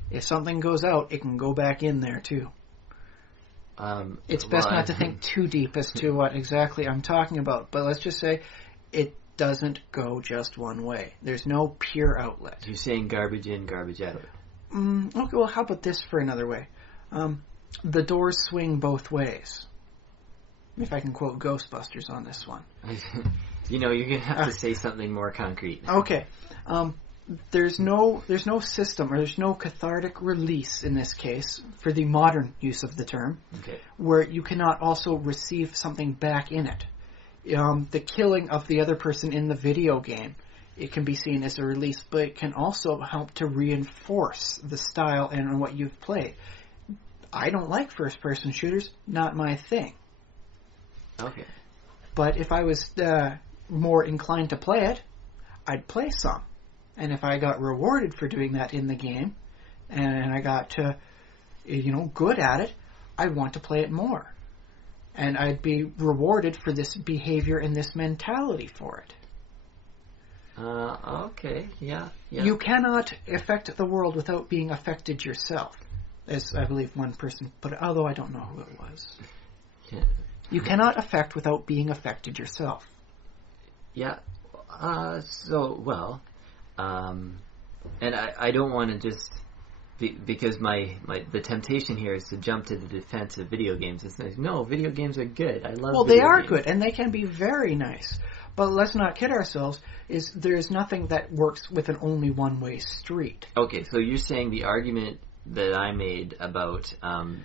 If something goes out, it can go back in there too. It's best not to think too deep as to what exactly I'm talking about, but let's just say it doesn't go just one way. There's no pure outlet. You're saying garbage in, garbage out. Okay, well, how about this for another way? The doors swing both ways. If I can quote Ghostbusters on this one. You're going to have to say something more concrete. Okay. There's no system, or there's no cathartic release in this case, for the modern use of the term, where you cannot also receive something back in it. The killing of the other person in the video game, it can be seen as a release, but it can also help to reinforce the style and what you've played. I don't like first-person shooters, not my thing. Okay. But if I was more inclined to play it, I'd play some. And if I got rewarded for doing that in the game, and I got good at it, I'd want to play it more. And I'd be rewarded for this behavior and this mentality for it. Okay, yeah. You cannot affect the world without being affected yourself, as I believe one person put it, although I don't know who it was. Yeah. You cannot affect without being affected yourself. Yeah. And I don't want to just... Because the temptation here is to jump to the defense of video games. It's like, no, video games are good. I love. Well, they are good, and they can be very nice. But let's not kid ourselves. There's nothing that works with an only one-way street. Okay, so you're saying the argument that I made about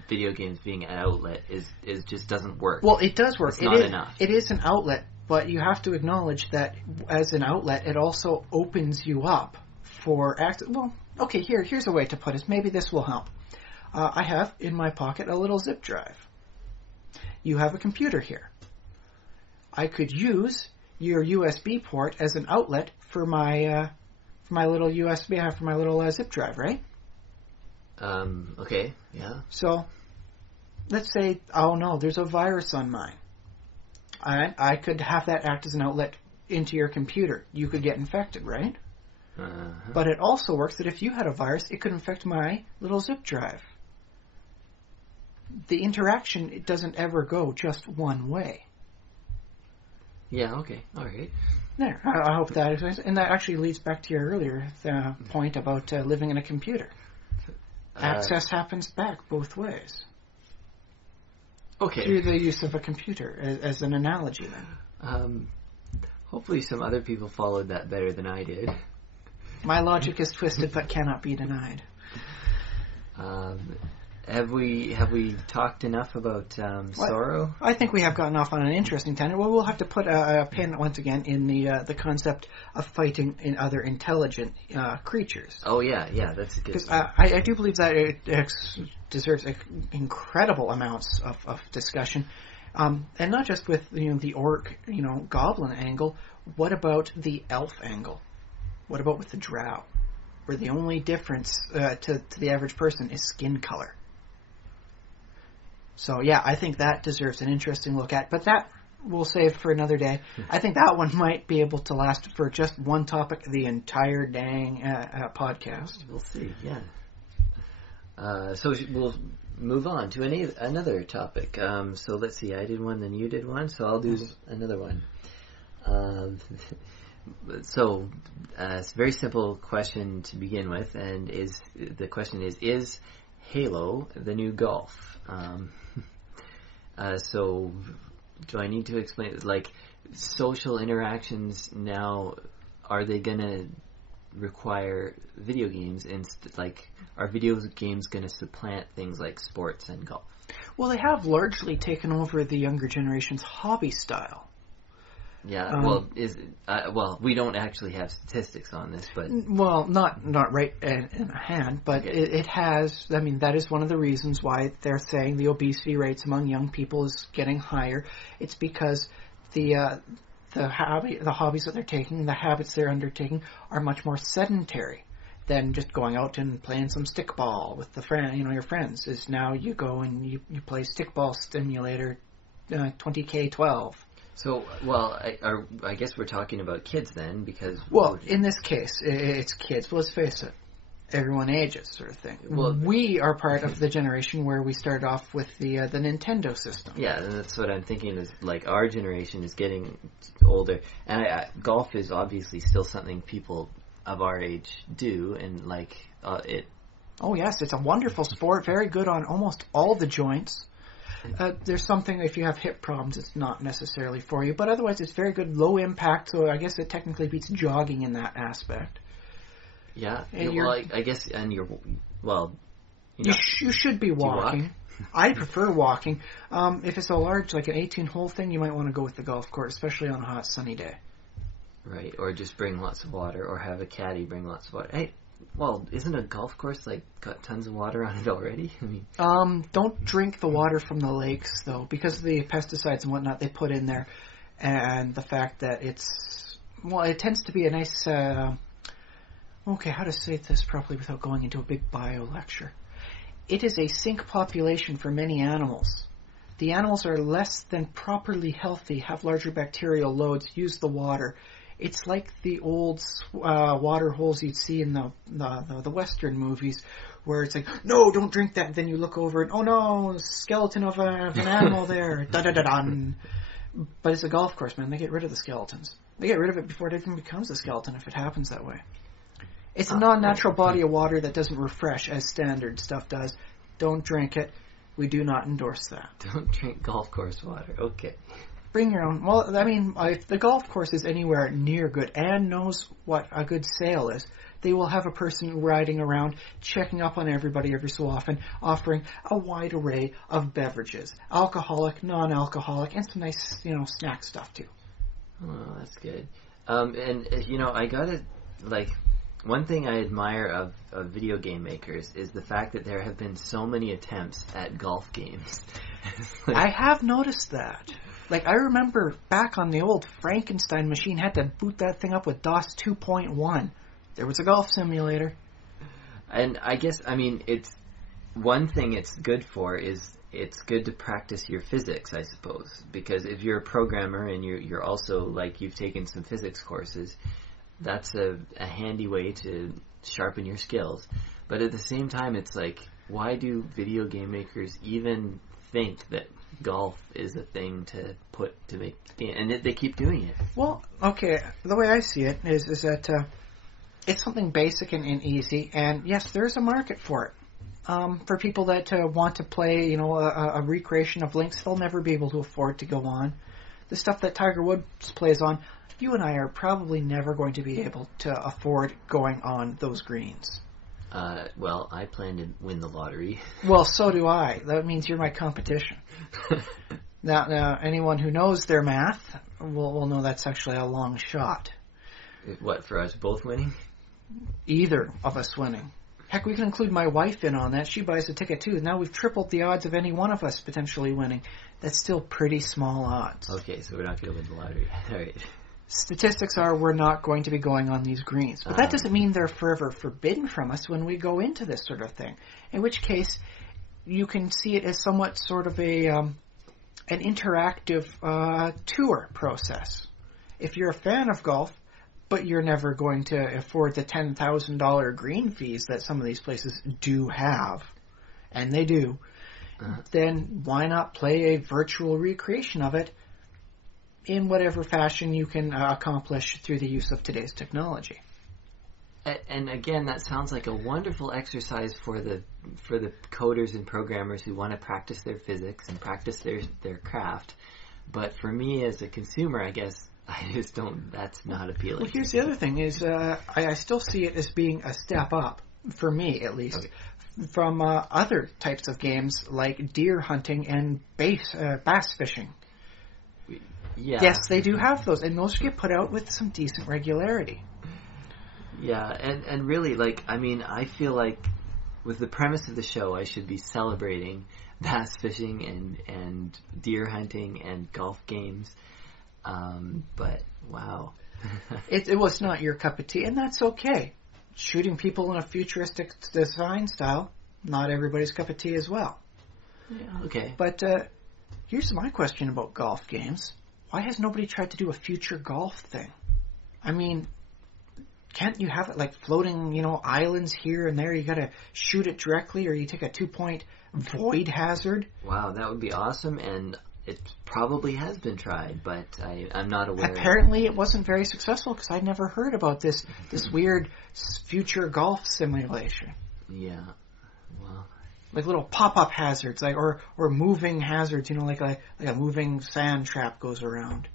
video games being an outlet is just doesn't work. Well, it does work. It's not enough. It is an outlet, but you have to acknowledge that as an outlet, it also opens you up for access. Well. Okay, here's a way to put it. Maybe this will help. I have in my pocket a little zip drive. You have a computer here. I could use your USB port as an outlet for my For my little USB, I have for my little zip drive, right? Okay, yeah. So, let's say, oh no, there's a virus on mine. I could have that act as an outlet into your computer. You could get infected, right? Uh-huh. But it also works that if you had a virus, it could infect my little zip drive. The interaction, it doesn't ever go just one way. Yeah, okay, alright. There, I hope that explains. And that actually leads back to your earlier point about living in a computer. Access happens back both ways. Okay. Through the use of a computer, as an analogy then. Hopefully some other people followed that better than I did. My logic is twisted but cannot be denied. Have we talked enough about sorrow? I think we have gotten off on an interesting tangent. Well, we'll have to put a pin once again in the concept of fighting in other intelligent creatures. Oh yeah, that's a good. Because I do believe that it deserves incredible amounts of discussion, and not just with the orc goblin angle. What about the elf angle? What about with the drow, where the only difference to the average person is skin color? So, yeah, I think that deserves an interesting look at. But that we'll save for another day. I think that one might be able to last for just one topic the entire dang podcast. We'll see, yeah. So we'll move on to another topic. So let's see, I did one, then you did one, so I'll do another one. So it's a very simple question to begin with, and the question is Halo the new golf? So do I need to explain, like, social interactions now, are they going to require video games? Are video games going to supplant things like sports and golf? Well, they have largely taken over the younger generation's hobby style. Yeah, we don't actually have statistics on this, but... Well, not right in hand, but it has, I mean, that is one of the reasons why they're saying the obesity rates among young people is getting higher. It's because the hobbies that they're taking, the habits they're undertaking, are much more sedentary than just going out and playing some stickball with your friends. Is now you go and you play stickball simulator 20K12. So, well, I guess we're talking about kids then, because... Well, in this case, it's kids, but let's face it, everyone ages, sort of thing. Well, we are part of the generation where we started off with the Nintendo system. Yeah, and that's what I'm thinking is, like, our generation is getting older, and golf is obviously still something people of our age do, and, like, it... Oh, yes, it's a wonderful sport, very good on almost all the joints. There's something, if you have hip problems, it's not necessarily for you. But otherwise, it's very good, low impact, so I guess it technically beats jogging in that aspect. Yeah, well, I guess, and you should be walking. I prefer walking. If it's a large, like an 18-hole thing, you might want to go with the golf course, especially on a hot, sunny day. Right, or just bring lots of water, or have a caddy bring lots of water. Hey, well, isn't a golf course, like, got tons of water on it already? I mean... Don't drink the water from the lakes, though, because of the pesticides and whatnot they put in there, and the fact that it tends to be a nice, okay, how to say this properly without going into a big bio lecture. It is a sink population for many animals. The animals are less than properly healthy, have larger bacterial loads, use the water. It's like the old water holes you'd see in the Western movies, where it's like, no, don't drink that. And then you look over and, oh no, skeleton of an animal there. Da-da-da-dun. But it's a golf course, man. They get rid of the skeletons. They get rid of it before it even becomes a skeleton, if it happens that way. It's a non-natural body of water that doesn't refresh as standard stuff does. Don't drink it. We do not endorse that. Don't drink golf course water. Okay. Bring your own. Well, I mean, if the golf course is anywhere near good and knows what a good sale is, they will have a person riding around, checking up on everybody every so often, offering a wide array of beverages, alcoholic, non-alcoholic, and some nice, snack stuff too. Oh, that's good. And I gotta, like, one thing I admire of video game makers is the fact that there have been so many attempts at golf games. I have noticed that. Like, I remember back on the old Frankenstein machine, had to boot that thing up with DOS 2.1. There was a golf simulator. And I guess, I mean, it's one thing it's good for is it's good to practice your physics, I suppose, because if you're a programmer and you're also, like, you've taken some physics courses, that's a handy way to sharpen your skills. But at the same time, it's like, why do video game makers even think that golf is a thing to make, and they keep doing it? Well, okay, the way I see it is that it's something basic and easy, and yes, there's a market for it. For people that want to play, a recreation of links, they'll never be able to afford to go on. The stuff that Tiger Woods plays on, you and I are probably never going to be able to afford going on those greens. Well, I plan to win the lottery. Well, so do I. That means you're my competition. Now, anyone who knows their math will know that's actually a long shot. What, for us both winning? Either of us winning. Heck, we can include my wife in on that. She buys the ticket too. Now we've tripled the odds of any one of us potentially winning. That's still pretty small odds. Okay, so we're not going to win the lottery. All right. Statistics are we're not going to be going on these greens. But that doesn't mean they're forever forbidden from us when we go into this sort of thing. In which case, you can see it as somewhat sort of an interactive tour process. If you're a fan of golf, but you're never going to afford the $10,000 green fees that some of these places do have, and they do, then why not play a virtual recreation of it in whatever fashion you can accomplish through the use of today's technology. And again, that sounds like a wonderful exercise for the coders and programmers who want to practice their physics and practice their craft. But for me as a consumer, I guess I just don't. That's not appealing. Well, here's the other thing: is I still see it as being a step up for me, at least, from other types of games like deer hunting and bass fishing. Yeah. Yes, they do have those, and those get put out with some decent regularity. Yeah, and really, like, I mean, I feel like with the premise of the show, I should be celebrating bass fishing and deer hunting and golf games. But, wow. It was not your cup of tea, and that's okay. Shooting people in a futuristic design style, not everybody's cup of tea as well. Yeah, okay. But here's my question about golf games. Why has nobody tried to do a future golf thing? I mean, can't you have it like floating, islands here and there? You gotta shoot it directly, or you take a 2-point void hazard. Wow, that would be awesome, and it probably has been tried, but I'm not aware. Apparently, it wasn't very successful because I'd never heard about this weird future golf simulation. Yeah, well, like little pop-up hazards, like or moving hazards. Like a moving sand trap goes around.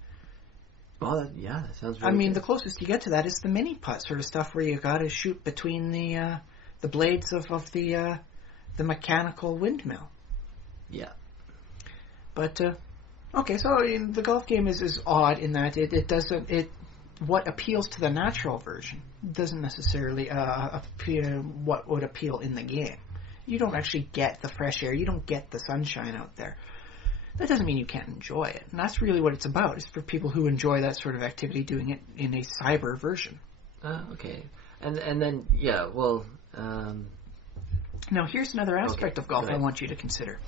Well, yeah, that sounds. Really I mean, good. the closest you get to that is the mini putt sort of stuff, where you got to shoot between the blades of the mechanical windmill. Yeah. But okay, so the golf game is odd in that it doesn't what appeals to the natural version doesn't necessarily appeal what would appeal in the game. You don't actually get the fresh air. You don't get the sunshine out there. That doesn't mean you can't enjoy it. And that's really what it's about. It's for people who enjoy that sort of activity doing it in a cyber version. Okay. And then, yeah, well... Now, here's another aspect of golf I want you to consider.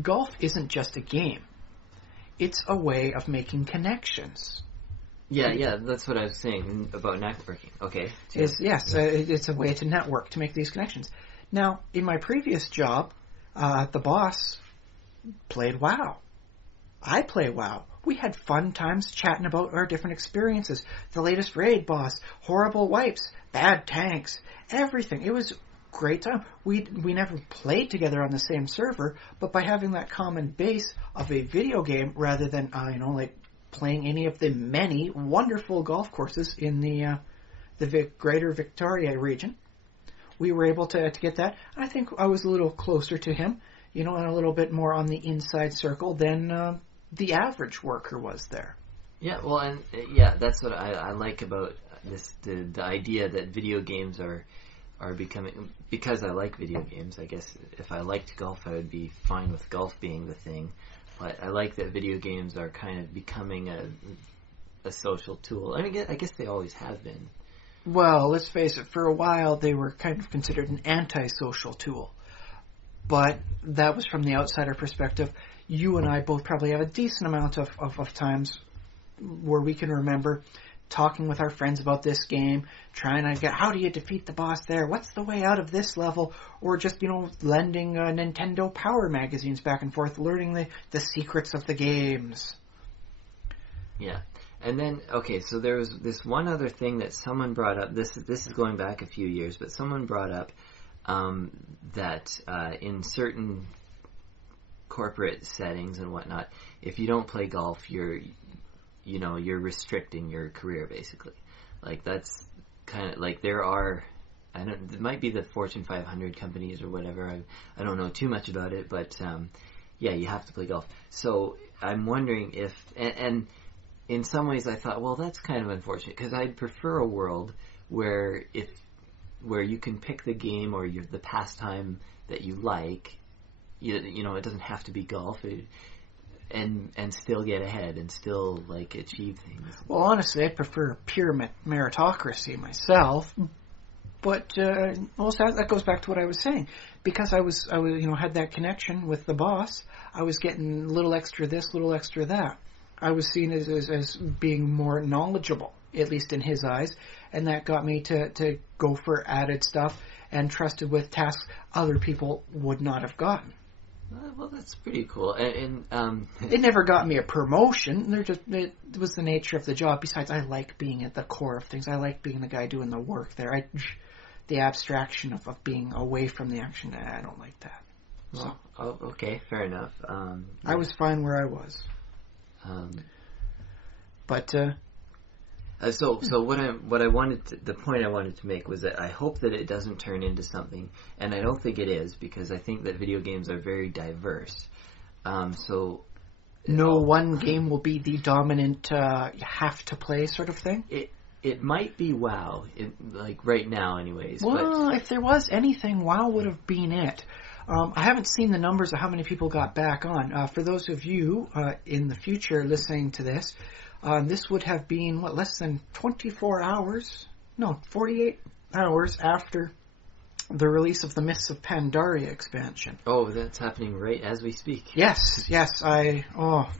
Golf isn't just a game. It's a way of making connections. Yeah, that's what I was saying about networking. Okay. Yes, it's a way to network, to make these connections. Now, in my previous job, the boss played WoW. I play WoW. We had fun times chatting about our different experiences. The latest raid boss, horrible wipes, bad tanks, everything. It was a great time. We never played together on the same server, but by having that common base of a video game rather than like playing any of the many wonderful golf courses in the greater Victoria region, we were able to get that. I think I was a little closer to him, and a little bit more on the inside circle than the average worker was there. Yeah, well, and that's what I like about this, the idea that video games are becoming, because I like video games. I guess if I liked golf, I would be fine with golf being the thing. But I like that video games are kind of becoming a social tool. I mean, I guess they always have been. Well, let's face it, for a while they were kind of considered an antisocial tool. But that was from the outsider perspective. You and I both probably have a decent amount of times where we can remember talking with our friends about this game, trying to get, how do you defeat the boss there? What's the way out of this level? Or just, lending Nintendo Power magazines back and forth, learning the secrets of the games. Yeah. And then, okay, so there was this one other thing that someone brought up. This is going back a few years, but someone brought up that in certain corporate settings and whatnot, if you don't play golf, you're restricting your career, basically. Like, that's kind of like there are, it might be the Fortune 500 companies or whatever. I don't know too much about it, but yeah, you have to play golf. So I'm wondering if, and in some ways I thought, well, that's kind of unfortunate, because I'd prefer a world where you can pick the game or the pastime that you like. It doesn't have to be golf, and still get ahead and still achieve things. Well, honestly, I'd prefer pure meritocracy myself. But that goes back to what I was saying. Because I was had that connection with the boss, I was getting a little extra this, little extra that. I was seen as being more knowledgeable, at least in his eyes, and that got me to go for added stuff and trusted with tasks other people would not have gotten. Well, that's pretty cool. And it never got me a promotion. It was the nature of the job. Besides, I like being at the core of things. I like being the guy doing the work there. The abstraction of being away from the action, I don't like that. Well, okay, fair enough. Yeah. I was fine where I was. So the point I wanted to make was that I hope that it doesn't turn into something, and I don't think it is, because I think that video games are very diverse. One game will be the dominant, you have to play sort of thing? It might be WoW, right now anyways. Well, if there was anything, WoW would have been it. I haven't seen the numbers of how many people got back on. For those of you in the future listening to this, this would have been, less than 24 hours? No, 48 hours after the release of the Mists of Pandaria expansion. Oh, that's happening right as we speak. Yes. I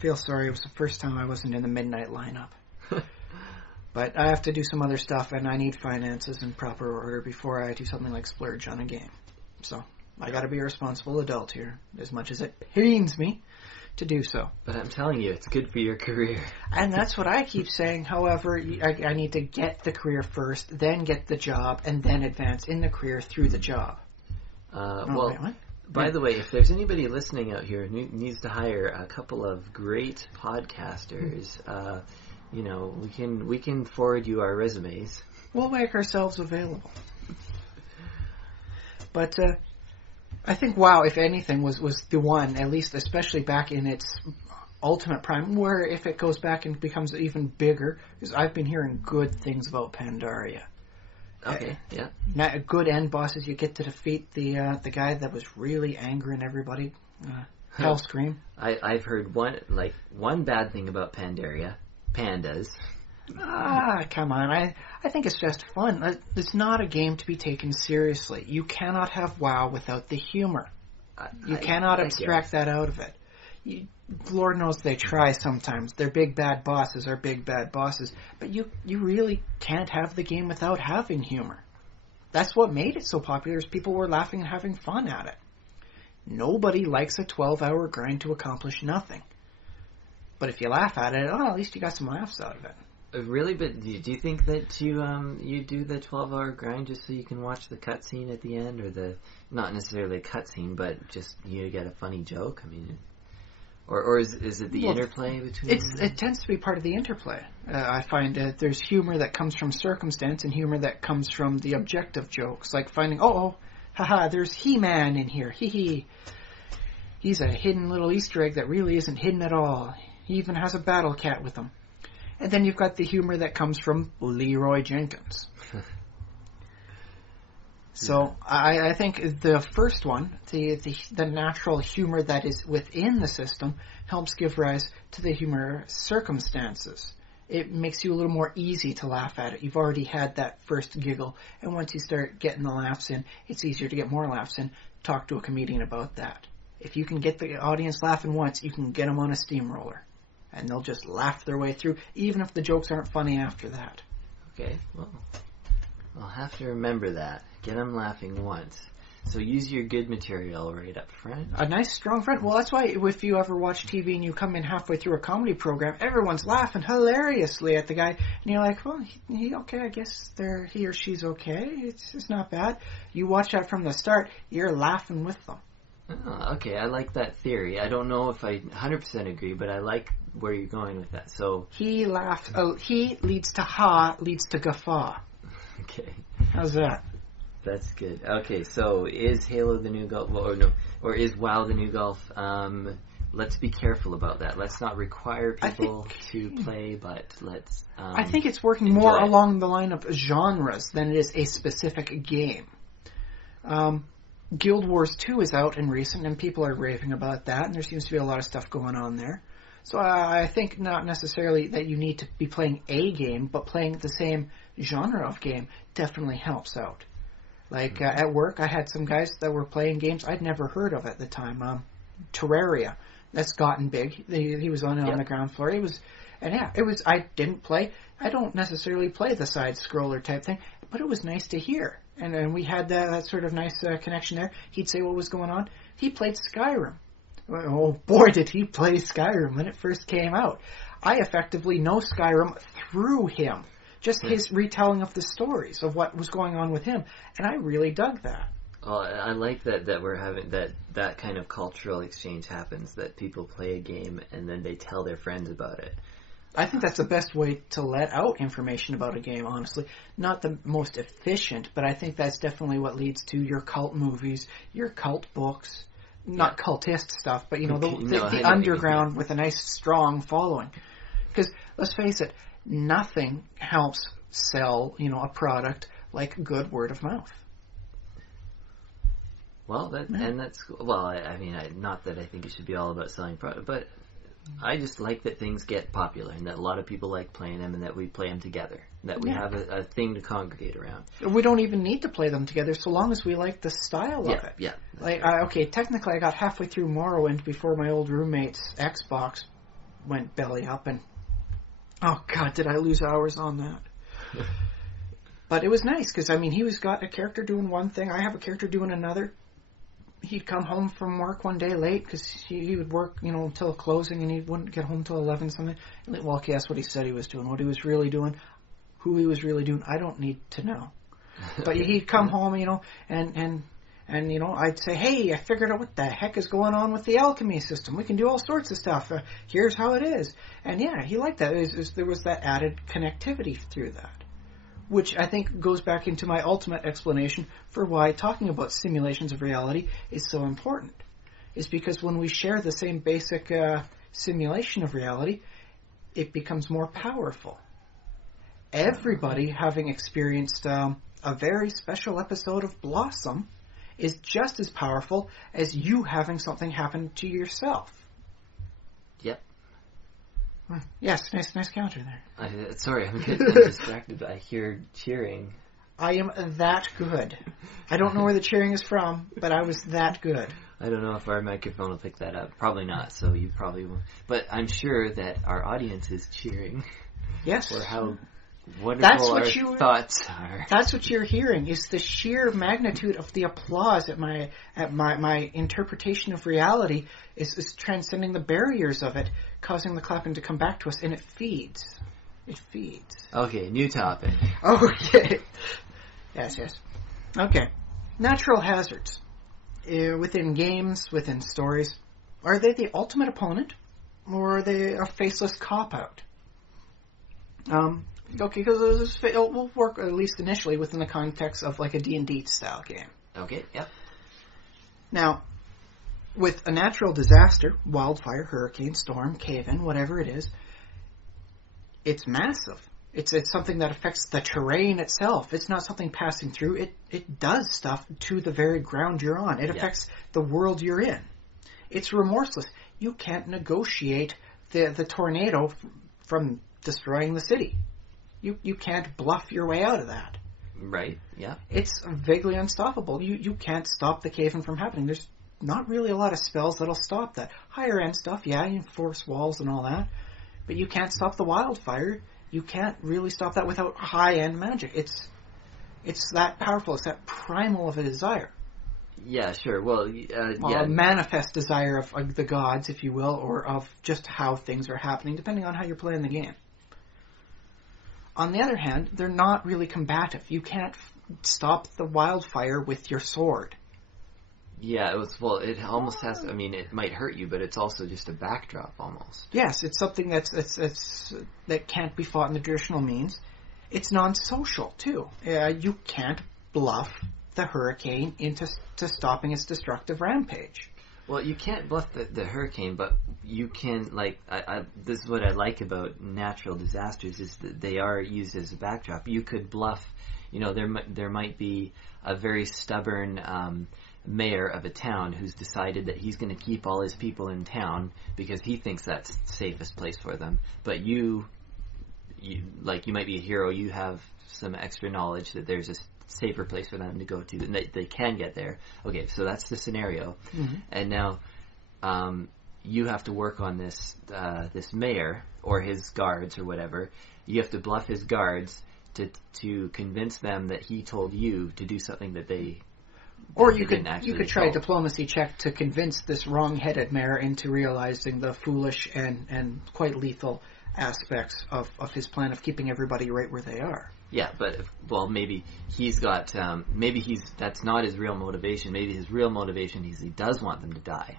feel sorry. It was the first time I wasn't in the midnight lineup. But I have to do some other stuff, and I need finances in proper order before I do something like splurge on a game. So I got to be a responsible adult here, as much as it pains me to do so. But I'm telling you, it's good for your career. And that's what I keep saying. However, I need to get the career first, then get the job, and then advance in the career through the job. By the way, if there's anybody listening out here who needs to hire a couple of great podcasters, we can forward you our resumes. We'll make ourselves available. But I think WoW, if anything, was the one, at least especially back in its ultimate prime, where if it goes back and becomes even bigger, because I've been hearing good things about Pandaria. Okay, yeah. Good end bosses. You get to defeat the guy that was really angering everybody. Hellscream. I've heard one bad thing about Pandaria. Pandas. Come on. I think it's just fun. It's not a game to be taken seriously. You cannot have WoW without the humor. You cannot abstract that out of it. Lord knows they try sometimes. Their big bad bosses are big bad bosses. But you really can't have the game without having humor. That's what made it so popular, is people were laughing and having fun at it. Nobody likes a 12-hour grind to accomplish nothing. But if you laugh at it, at least you got some laughs out of it. Really? But do you think that you do the 12-hour grind just so you can watch the cutscene at the end, or not necessarily a cutscene, but just you get a funny joke? I mean, or is it the interplay between? It tends to be part of the interplay. I find there's humor that comes from circumstance and humor that comes from the objective jokes, like finding there's He-Man in here, hee. He's a hidden little Easter egg that really isn't hidden at all. He even has a battle cat with him. And then you've got the humor that comes from Leroy Jenkins. So I think the first one, the natural humor that is within the system, helps give rise to the humor circumstances. it makes you a little more easy to laugh at it. You've already had that first giggle, and once you start getting the laughs in, it's easier to get more laughs in. Talk to a comedian about that. If you can get the audience laughing once, you can get them on a steamroller, and they'll just laugh their way through, even if the jokes aren't funny after that. Okay, well, I'll have to remember that. Get them laughing once. So use your good material right up front. A nice, strong front. Well, that's why if you ever watch TV and you come in halfway through a comedy program, everyone's laughing hilariously at the guy. And you're like, well, he okay, I guess he or she's okay. It's not bad. You watch that from the start, you're laughing with them. Oh, okay, I like that theory. I don't know if I 100% agree, but I like where you're going with that. So he laughs. Oh, he leads to ha, leads to guffaw. Okay. How's that? That's good. Okay, so is Halo the new golf, or is WoW the new golf? Let's be careful about that. Let's not require people to play, but let's. I think it's working more along the line of genres than it is a specific game. Guild Wars 2 is out in recent, and people are raving about that, and there seems to be a lot of stuff going on there. So I think not necessarily that you need to be playing a game, but playing the same genre of game definitely helps out. Like at work, I had some guys that were playing games I'd never heard of at the time. Terraria, that's gotten big. He was on the ground floor. It was. I didn't play. I don't necessarily play the side scroller type thing, but it was nice to hear. And we had that sort of nice connection there. He'd say what was going on. He played Skyrim. Oh boy, did he play Skyrim when it first came out. I effectively know Skyrim through him. Just his retelling of the stories of what was going on with him. And I really dug that. Well, I like that we're having that kind of cultural exchange happens, that people play a game and then they tell their friends about it. I think that's the best way to let out information about a game, honestly. Not the most efficient, but I think that's definitely what leads to your cult movies, your cult books. Not cultist stuff, but, the underground with a nice, strong following. Because, let's face it, nothing helps sell, a product like good word of mouth. Well, that's cool. Well, I mean, not that I think it should be all about selling product, but I just like that things get popular and that a lot of people like playing them and that we play them together, that we have a thing to congregate around. We don't even need to play them together so long as we like the style of it. Yeah. Technically I got halfway through Morrowind before my old roommate's Xbox went belly up, and oh God, did I lose hours on that. But it was nice, because, he was got a character doing one thing, I have a character doing another. He'd come home from work one day late, because he would work, until closing, and he wouldn't get home till 11 something. Well, okay, that's what he said he was doing. What he was really doing, who he was really doing, I don't need to know. But he'd come home, and I'd say, hey, I figured out what the heck is going on with the alchemy system. We can do all sorts of stuff. Here's how it is. And yeah, he liked that. There was that added connectivity through that. Which I think goes back into my ultimate explanation for why talking about simulations of reality is so important. Is because when we share the same basic simulation of reality, it becomes more powerful. Everybody having experienced a very special episode of Blossom is just as powerful as you having something happen to yourself. Yep. Yes, nice counter there. Sorry, I'm getting distracted. I hear cheering. I am that good. I don't know where the cheering is from, but I was that good. I don't know if our microphone will pick that up. Probably not, so you probably won't. But I'm sure that our audience is cheering. Yes. For how wonderful our thoughts are. That's what you're hearing, is the sheer magnitude of the applause at my interpretation of reality is transcending the barriers of it, causing the clapping to come back to us, and it feeds. It feeds. Okay, new topic. Okay. Yes. Okay. Natural hazards. Within games, within stories, are they the ultimate opponent, or are they a faceless cop-out? Okay, because it will work, at least initially, within the context of like a D&D style game. Okay, yep. Now, with a natural disaster, wildfire, hurricane, storm, cave-in, whatever it is, it's massive. It's something that affects the terrain itself. It's not something passing through. It does stuff to the very ground you're on. It affects the world you're in. It's remorseless. You can't negotiate the tornado from destroying the city. You can't bluff your way out of that. Right, yeah. It's vaguely unstoppable. You can't stop the cave-in from happening. There's not really a lot of spells that'll stop that. Higher end stuff, yeah, you force walls and all that. But you can't stop the wildfire. You can't really stop that without high-end magic. It's that powerful. It's that primal of a desire. Yeah, sure. Well, a manifest desire of the gods, if you will, or of just how things are happening, depending on how you're playing the game. On the other hand, they're not really combative. You can't stop the wildfire with your sword. Yeah, it almost has. I mean, it might hurt you, but it's also just a backdrop almost. Yes, it's something that can't be fought in the traditional means. It's non-social too. You can't bluff the hurricane into stopping its destructive rampage. Well, you can't bluff the hurricane, but you can, this is what I like about natural disasters, is that they are used as a backdrop. You could bluff, there might be a very stubborn mayor of a town who's decided that he's going to keep all his people in town because he thinks that's the safest place for them. But you might be a hero, you have some extra knowledge that there's a safer place for them to go to, and they can get there. Okay, so that's the scenario. Mm-hmm. And now you have to work on this mayor or his guards or whatever. You have to bluff his guards to convince them that he told you to do something that they or you could try a diplomacy check to convince this wrong-headed mayor into realizing the foolish and quite lethal aspects of his plan of keeping everybody right where they are. Yeah, but maybe he's got that's not his real motivation. Maybe his real motivation is he does want them to die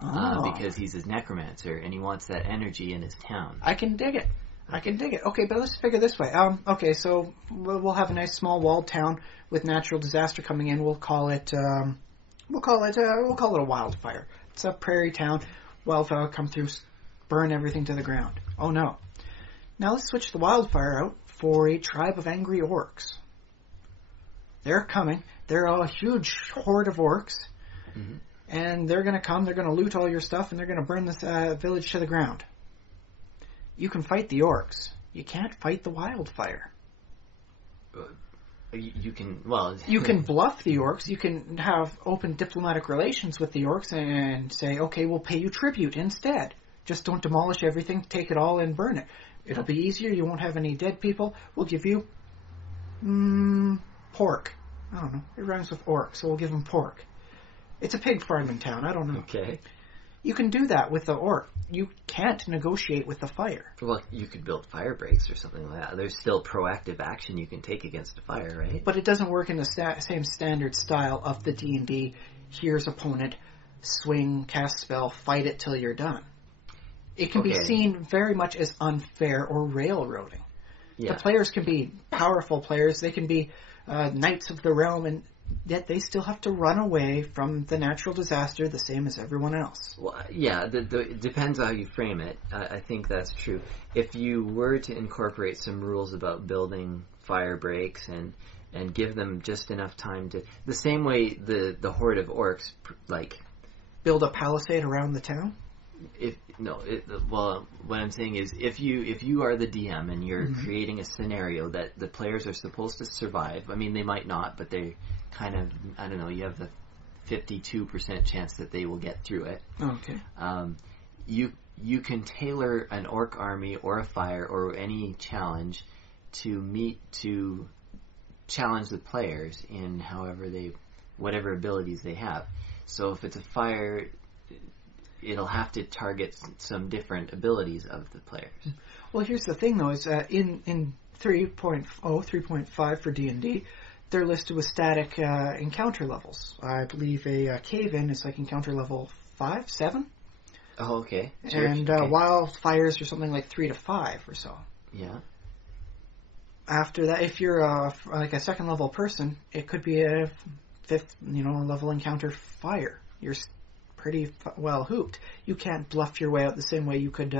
because he's his necromancer and he wants that energy in his town. I can dig it. Okay, but let's figure this way. Okay, so we'll have a nice small walled town with natural disaster coming in. We'll call it a wildfire. It's a prairie town. Wildfire come through, burn everything to the ground. Oh no! Now let's switch the wildfire out for a tribe of angry orcs. They're coming. They're a huge horde of orcs. Mm-hmm. And they're going to come. They're going to loot all your stuff, and they're going to burn this village to the ground. You can fight the orcs. You can't fight the wildfire. You can bluff the orcs. You can have open diplomatic relations with the orcs and say, okay, we'll pay you tribute instead. Just don't demolish everything. Take it all and burn it. It'll be easier. You won't have any dead people. We'll give you pork. I don't know. It rhymes with orc, so we'll give them pork. It's a pig farming town. I don't know. Okay. You can do that with the orc. You can't negotiate with the fire. Well, you could build fire breaks or something like that. There's still proactive action you can take against a fire, right? But it doesn't work in the same standard style of the D&D, here's opponent, swing, cast spell, fight it till you're done. It can be seen very much as unfair or railroading. Yeah. The players can be powerful players. They can be knights of the realm, and yet they still have to run away from the natural disaster the same as everyone else. Well, yeah, it depends on how you frame it. I think that's true. If you were to incorporate some rules about building fire breaks and give them just enough time to... The same way the horde of orcs, build a palisade around the town? What I'm saying is if you are the DM and you're mm-hmm. creating a scenario that the players are supposed to survive, I mean, they might not, but they kind of, I don't know, you have the 52% chance that they will get through it. Okay. You can tailor an orc army or a fire or any challenge to challenge the players in whatever abilities they have. So if it's a fire, it'll have to target some different abilities of the players. Well, here's the thing, though, is in 3.5 for D&D, they're listed with static encounter levels. I believe a cave-in is like encounter level 5, 7? Oh, okay. Sure. And wildfires are something like 3 to 5 or so. Yeah. After that, if you're like a second-level person, it could be a 5th, level encounter fire. You're pretty well hooped. You can't bluff your way out the same way you could,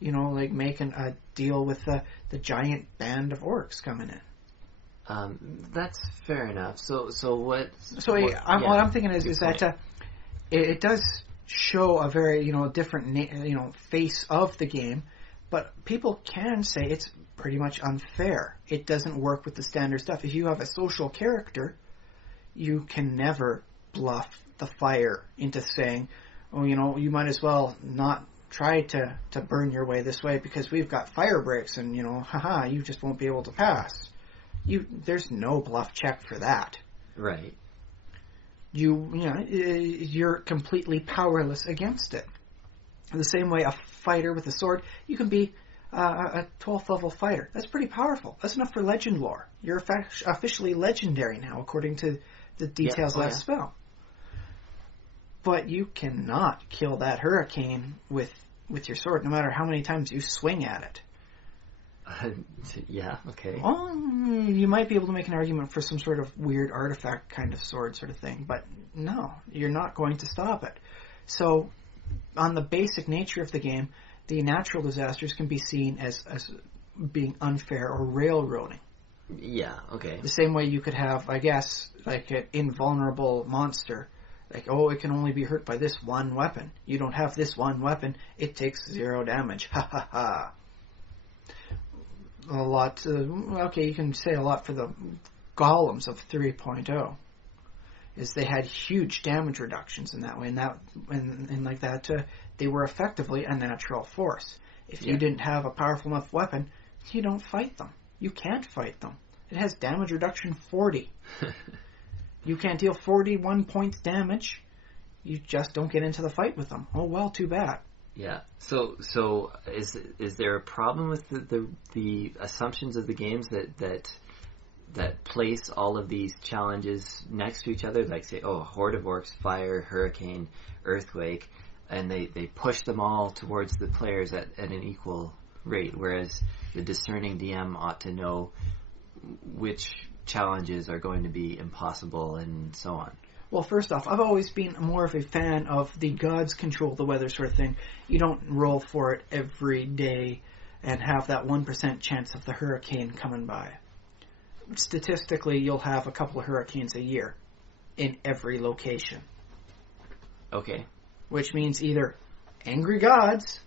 make a deal with the giant band of orcs coming in. That's fair enough. So what? What I'm thinking is that it does show a very different face of the game, But people can say it's pretty much unfair. It doesn't work with the standard stuff. If you have a social character, you can never bluff the fire into saying, oh, you might as well not try to burn your way this way because we've got fire breaks and, haha, you just won't be able to pass. There's no bluff check for that. Right. You're completely powerless against it. The same way a fighter with a sword, you can be a 12th level fighter. That's pretty powerful. That's enough for legend lore. You're officially legendary now, according to the details of that spell. But you cannot kill that hurricane with your sword, no matter how many times you swing at it. Yeah, okay. Well, you might be able to make an argument for some sort of weird artifact kind of sword sort of thing, but no, you're not going to stop it. So, on the basic nature of the game, the natural disasters can be seen as being unfair or railroading. Yeah, okay. The same way you could have, I guess, like an invulnerable monster. Like, it can only be hurt by this one weapon. You don't have this one weapon, it takes 0 damage. Ha ha ha. A lot, you can say a lot for the golems of 3.0. Is they had huge damage reductions in that way, and like that, they were effectively a natural force. If you didn't have a powerful enough weapon, you don't fight them. You can't fight them. It has damage reduction 40. You can't deal 41 points damage. You just don't get into the fight with them. Oh well, too bad. Yeah. So is there a problem with the assumptions of the games that place all of these challenges next to each other? Like say, horde of orcs, fire, hurricane, earthquake, and they push them all towards the players at an equal rate, whereas the discerning DM ought to know which challenges are going to be impossible and so on. Well, first off, I've always been more of a fan of the gods control the weather sort of thing. You don't roll for it every day and have that 1% chance of the hurricane coming by. Statistically, you'll have a couple of hurricanes a year in every location. Okay. Which means either angry gods,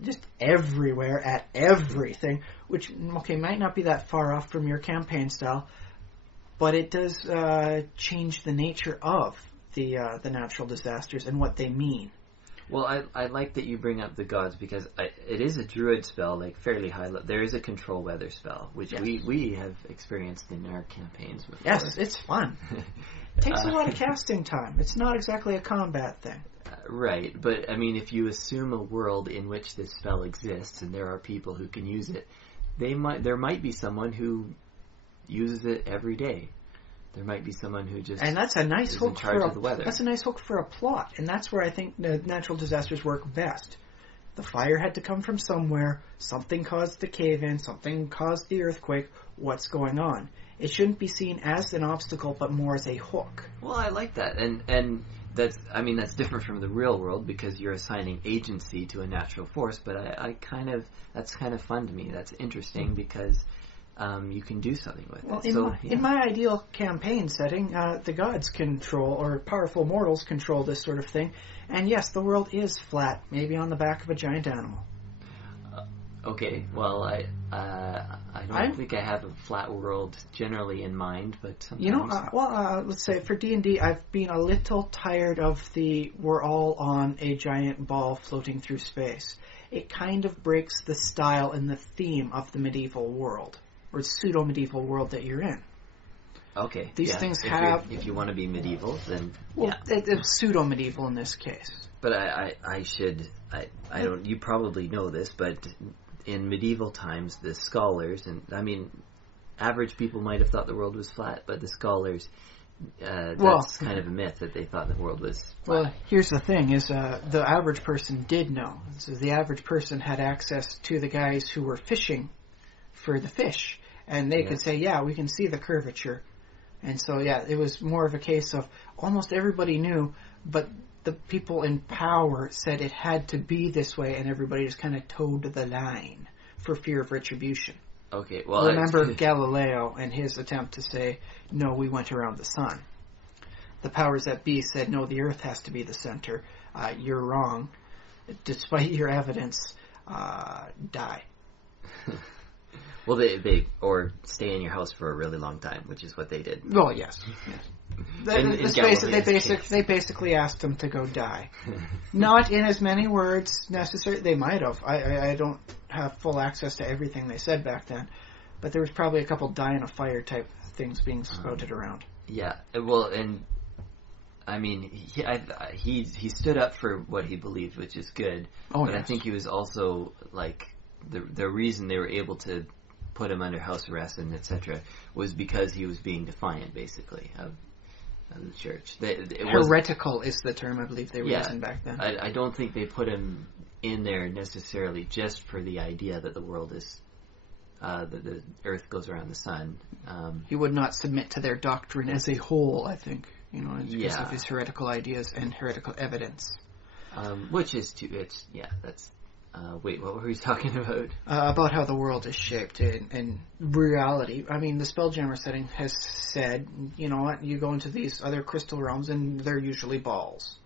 just everywhere at everything, which, might not be that far off from your campaign style, but it does change the nature of the natural disasters and what they mean. Well, I like that you bring up the gods because it is a druid spell, like fairly high level. There is a control weather spell, which we have experienced in our campaigns before. Yes, it's fun. It takes a lot of casting time. It's not exactly a combat thing. Right, but I mean, if you assume a world in which this spell exists and there are people who can use it, there might be someone who uses it every day. There might be someone who just and that's a nice hook in charge of the weather. That's a nice hook for a plot, and that's where I think the natural disasters work best. The fire had to come from somewhere. Something caused the cave-in. Something caused the earthquake. What's going on? It shouldn't be seen as an obstacle, but more as a hook. Well, I like that, and that's different from the real world because you're assigning agency to a natural force. But that's kind of fun to me. That's interesting because you can do something with it. In my ideal campaign setting, the gods control, or powerful mortals control this sort of thing. And yes, the world is flat, maybe on the back of a giant animal. Okay, well, I don't think I have a flat world generally in mind, but sometimes... let's say for D&D, I've been a little tired of we're all on a giant ball floating through space. It kind of breaks the style and the theme of the medieval world, or pseudo-medieval world that you're in. Okay. These things if you want to be medieval, then... Well, it's pseudo-medieval in this case. But you probably know this, but in medieval times, the scholars, and I mean, average people might have thought the world was flat, but the scholars, that's kind of a myth that they thought the world was flat. Well, here's the thing, is the average person did know. So the average person had access to the guys who were fishing for the fish, and they could say, yeah, we can see the curvature. And so, yeah, it was more of a case of almost everybody knew, but the people in power said it had to be this way, and everybody just kind of towed the line for fear of retribution. Okay, well... Remember Galileo and his attempt to say, no, we went around the sun. The powers that be said, no, the Earth has to be the center. You're wrong. Despite your evidence, die. Well, they or stay in your house for a really long time, which is what they did. Well, yes. They basically asked him to go die. Not in as many words necessarily. They might have. I don't have full access to everything they said back then, but there was probably a couple die in a fire type things being spouted around. Yeah. Well, and I mean, he stood up for what he believed, which is good. Oh, but yes. I think he was also like the reason they were able to put him under house arrest and etc. was because he was being defiant, basically, of the church. Heretical is the term I believe they were using back then. I don't think they put him in there necessarily just for the idea that the world is that the earth goes around the sun. He would not submit to their doctrine as a whole, I think, because of his heretical ideas and heretical evidence. Which is that's. Wait, what were we talking about? About how the world is shaped in reality. I mean, the Spelljammer setting has said, you know what, you go into these other crystal realms and they're usually balls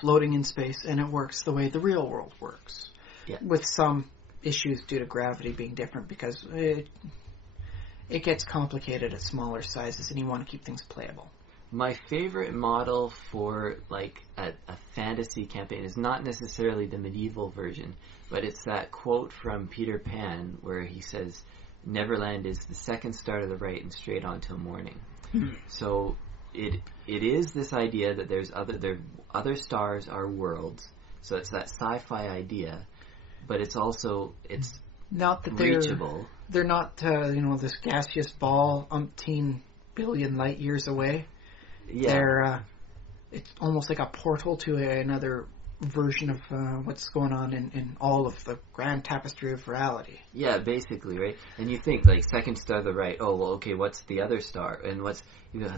floating in space, and it works the way the real world works. Yeah. With some issues due to gravity being different, because it gets complicated at smaller sizes and you want to keep things playable. My favorite model for like a fantasy campaign is not necessarily the medieval version, but it's that quote from Peter Pan where he says, "Neverland is the second star to the right and straight on till morning." Mm-hmm. So it is this idea that there's other stars are worlds. So it's that sci-fi idea, but it's also not that reachable. They're not this gaseous ball umpteen billion light years away. Yeah. It's almost like a portal to another version of what's going on in all of the grand tapestry of reality. Yeah, basically, right? And you think, like, second star to the right, oh, well, okay, what's the other star? And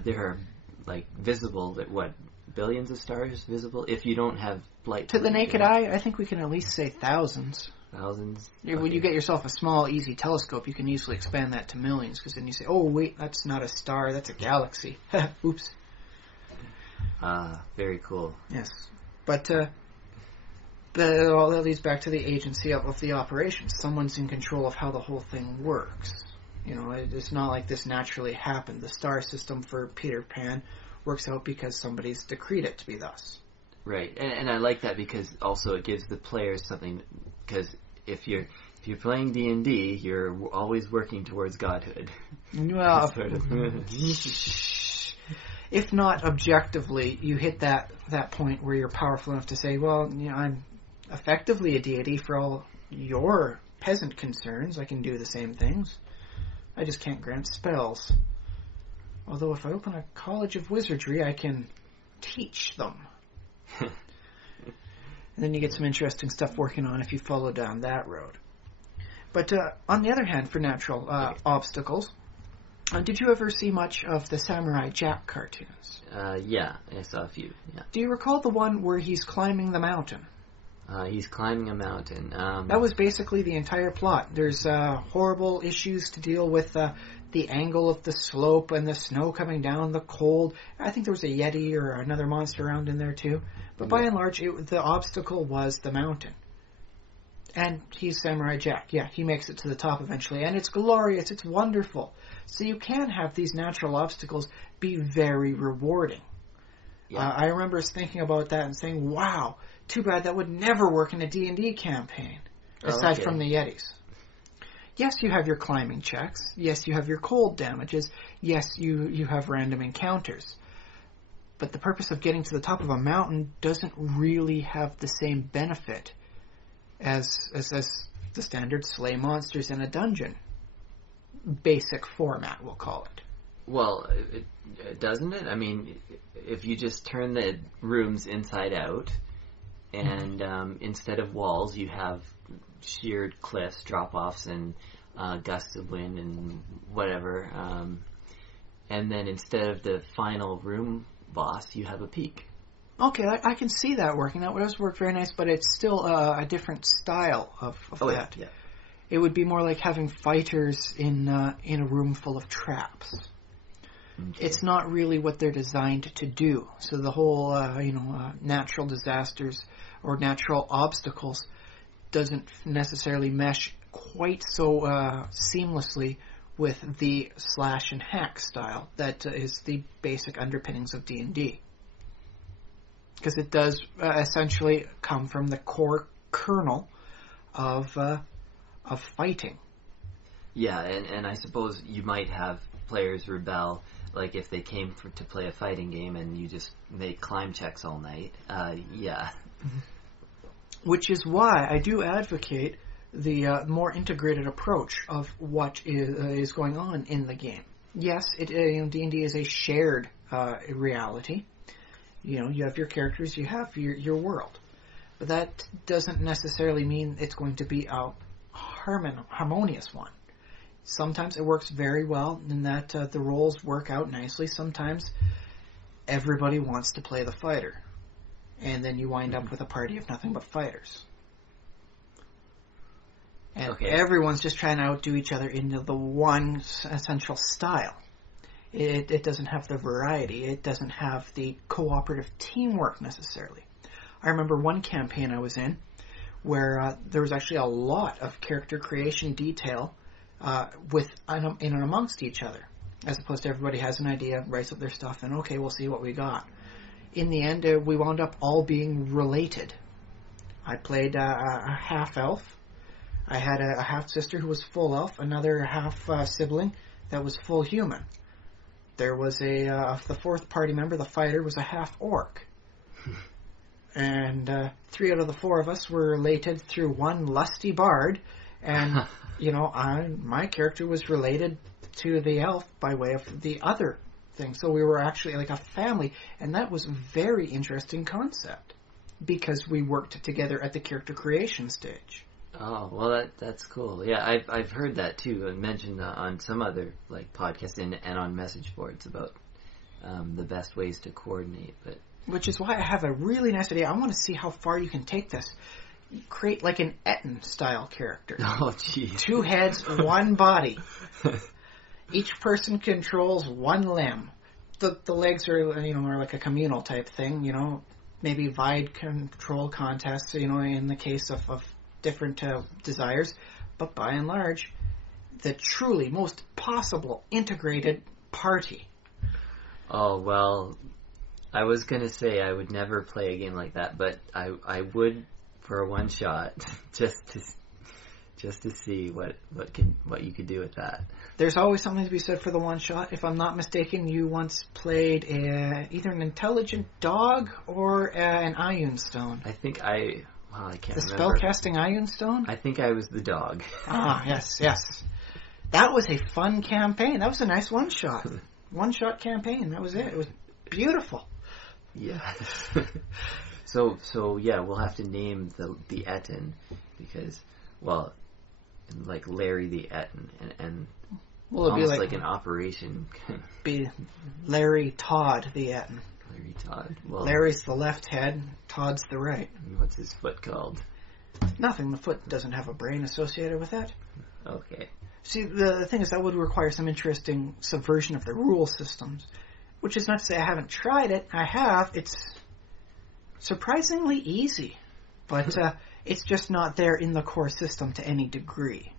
there are, like, visible, billions of stars visible if you don't have light. To the naked eye, I think we can at least say thousands. Thousands? Yeah, when you get yourself a small, easy telescope, you can easily expand that to millions, because then you say, oh, wait, that's not a star, that's a galaxy. Oops. Very cool. Yes. But all that leads back to the agency of the operation. Someone's in control of how the whole thing works. It's not like this naturally happened. The star system for Peter Pan works out because somebody's decreed it to be thus. Right. And I like that because also it gives the players something, because if you're playing D&D, you're always working towards godhood. Well, if not objectively, you hit that point where you're powerful enough to say, well, I'm effectively a deity for all your peasant concerns. I can do the same things. I just can't grant spells. Although if I open a college of wizardry, I can teach them. And then you get some interesting stuff working on if you follow down that road. But on the other hand, for natural obstacles, did you ever see much of the Samurai Jack cartoons? Yeah, I saw a few. Yeah. Do you recall the one where he's climbing the mountain? He's climbing a mountain. That was basically the entire plot. There's horrible issues to deal with the angle of the slope and the snow coming down, the cold. I think there was a Yeti or another monster around in there too. But by and large, the obstacle was the mountain. And he's Samurai Jack. Yeah, he makes it to the top eventually. And it's glorious. It's wonderful. So you can have these natural obstacles be very rewarding. Yeah. I remember thinking about that and saying, wow, too bad that would never work in a D&D campaign, aside from the Yetis. Yes, you have your climbing checks. Yes, you have your cold damages. Yes, you have random encounters. But the purpose of getting to the top of a mountain doesn't really have the same benefit as the standard slay monsters in a dungeon. Basic format, we'll call it. Well, doesn't it? I mean, if you just turn the rooms inside out, and instead of walls, you have sheared cliffs, drop-offs, and gusts of wind and whatever. And then instead of the final room boss, you have a peak. Okay, I can see that working. That does work very nice, but it's still a different style of that. Yeah. It would be more like having fighters in a room full of traps. Okay. It's not really what they're designed to do. So the whole natural disasters or natural obstacles doesn't necessarily mesh quite so seamlessly with the slash and hack style that is the basic underpinnings of D&D. Because it does essentially come from the core kernel of fighting. Yeah, and I suppose you might have players rebel, like if they came to play a fighting game and you just make climb checks all night. Yeah. Which is why I do advocate the more integrated approach of what is going on in the game. Yes, D&D is a shared reality. You have your characters, you have your world. But that doesn't necessarily mean it's going to be a harmonious one. Sometimes it works very well in that the roles work out nicely. Sometimes everybody wants to play the fighter. And then you wind up with a party of nothing but fighters. And everyone's just trying to outdo each other into the one essential style. It doesn't have the variety. It doesn't have the cooperative teamwork necessarily. I remember one campaign I was in where there was actually a lot of character creation detail in and amongst each other, as opposed to everybody has an idea, writes up their stuff, and okay, we'll see what we got. In the end, we wound up all being related. I played a half-elf. I had a half-sister who was full elf, another half-sibling that was full human. There was the fourth party member, the fighter, was a half-orc. And 3 out of the 4 of us were related through one lusty bard, and, my character was related to the elf by way of the other thing. So we were actually like a family, and that was a very interesting concept, because we worked together at the character creation stage. Oh, well, that's cool. Yeah, I've heard that too, mentioned on some other podcasts and on message boards about the best ways to coordinate. But which is why I have a really nice idea. I want to see how far you can take this. Create like an Etten style character. Oh, geez. 2 heads, 1 body. Each person controls 1 limb. The legs are like a communal type thing. Maybe wide control contests. In the case of different desires, but by and large, the truly most possible integrated party. Oh, well, I was going to say I would never play a game like that, but I would for a one shot just to see what you could do with that. There's always something to be said for the one shot. If I'm not mistaken, you once played either an intelligent dog or an Ion Stone. I think I can't remember. The spellcasting Ion Stone? I think I was the dog. Yes. That was a fun campaign. That was a nice one-shot. One-shot campaign. That was it. It was beautiful. Yes. So yeah, we'll have to name the Etten because, well, like Larry the Etten and well, it'd almost be like an operation. Be Larry Todd the Etten. Larry Todd. Well, Larry's the left head, Todd's the right. What's his foot called? Nothing. The foot doesn't have a brain associated with it. Okay. See, the thing is that would require some interesting subversion of the rule systems, which is not to say I haven't tried it. I have. It's surprisingly easy, but it's just not there in the core system to any degree.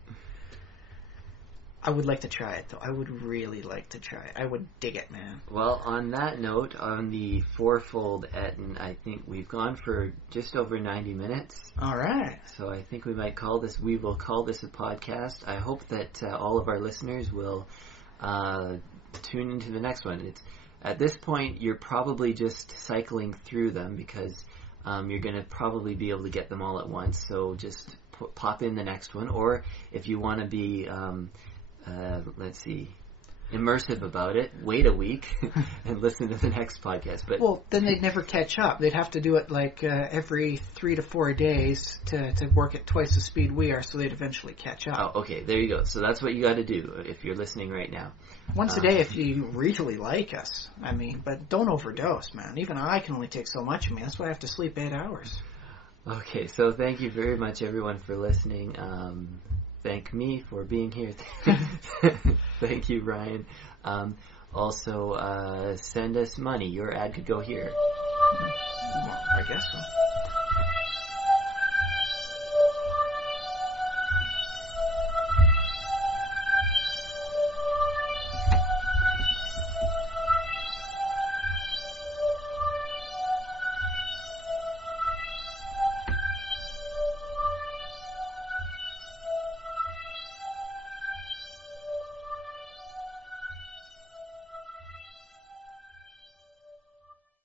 I would like to try it, though. I would really like to try it. I would dig it, man. Well, on that note, on the fourfold Etten, I think we've gone for just over 90 minutes. All right. So I think we will call this a podcast. I hope that all of our listeners will tune into the next one. At this point, you're probably just cycling through them because you're going to probably be able to get them all at once. So just pop in the next one. Or if you want to be... immersive about it, wait a week and listen to the next podcast. But well, then they'd never catch up. They'd have to do it every 3 to 4 days to work at twice the speed we are, so they'd eventually catch up. Oh, okay, there you go. So that's what you got to do if you're listening right now. Once a day if you really like us. I mean, but don't overdose, man. Even I can only take so much of me. That's why I have to sleep 8 hours. Okay, so thank you very much, everyone, for listening. Thank me for being here. Thank you, Ryan. Also, send us money. Your ad could go here. Well, I guess so.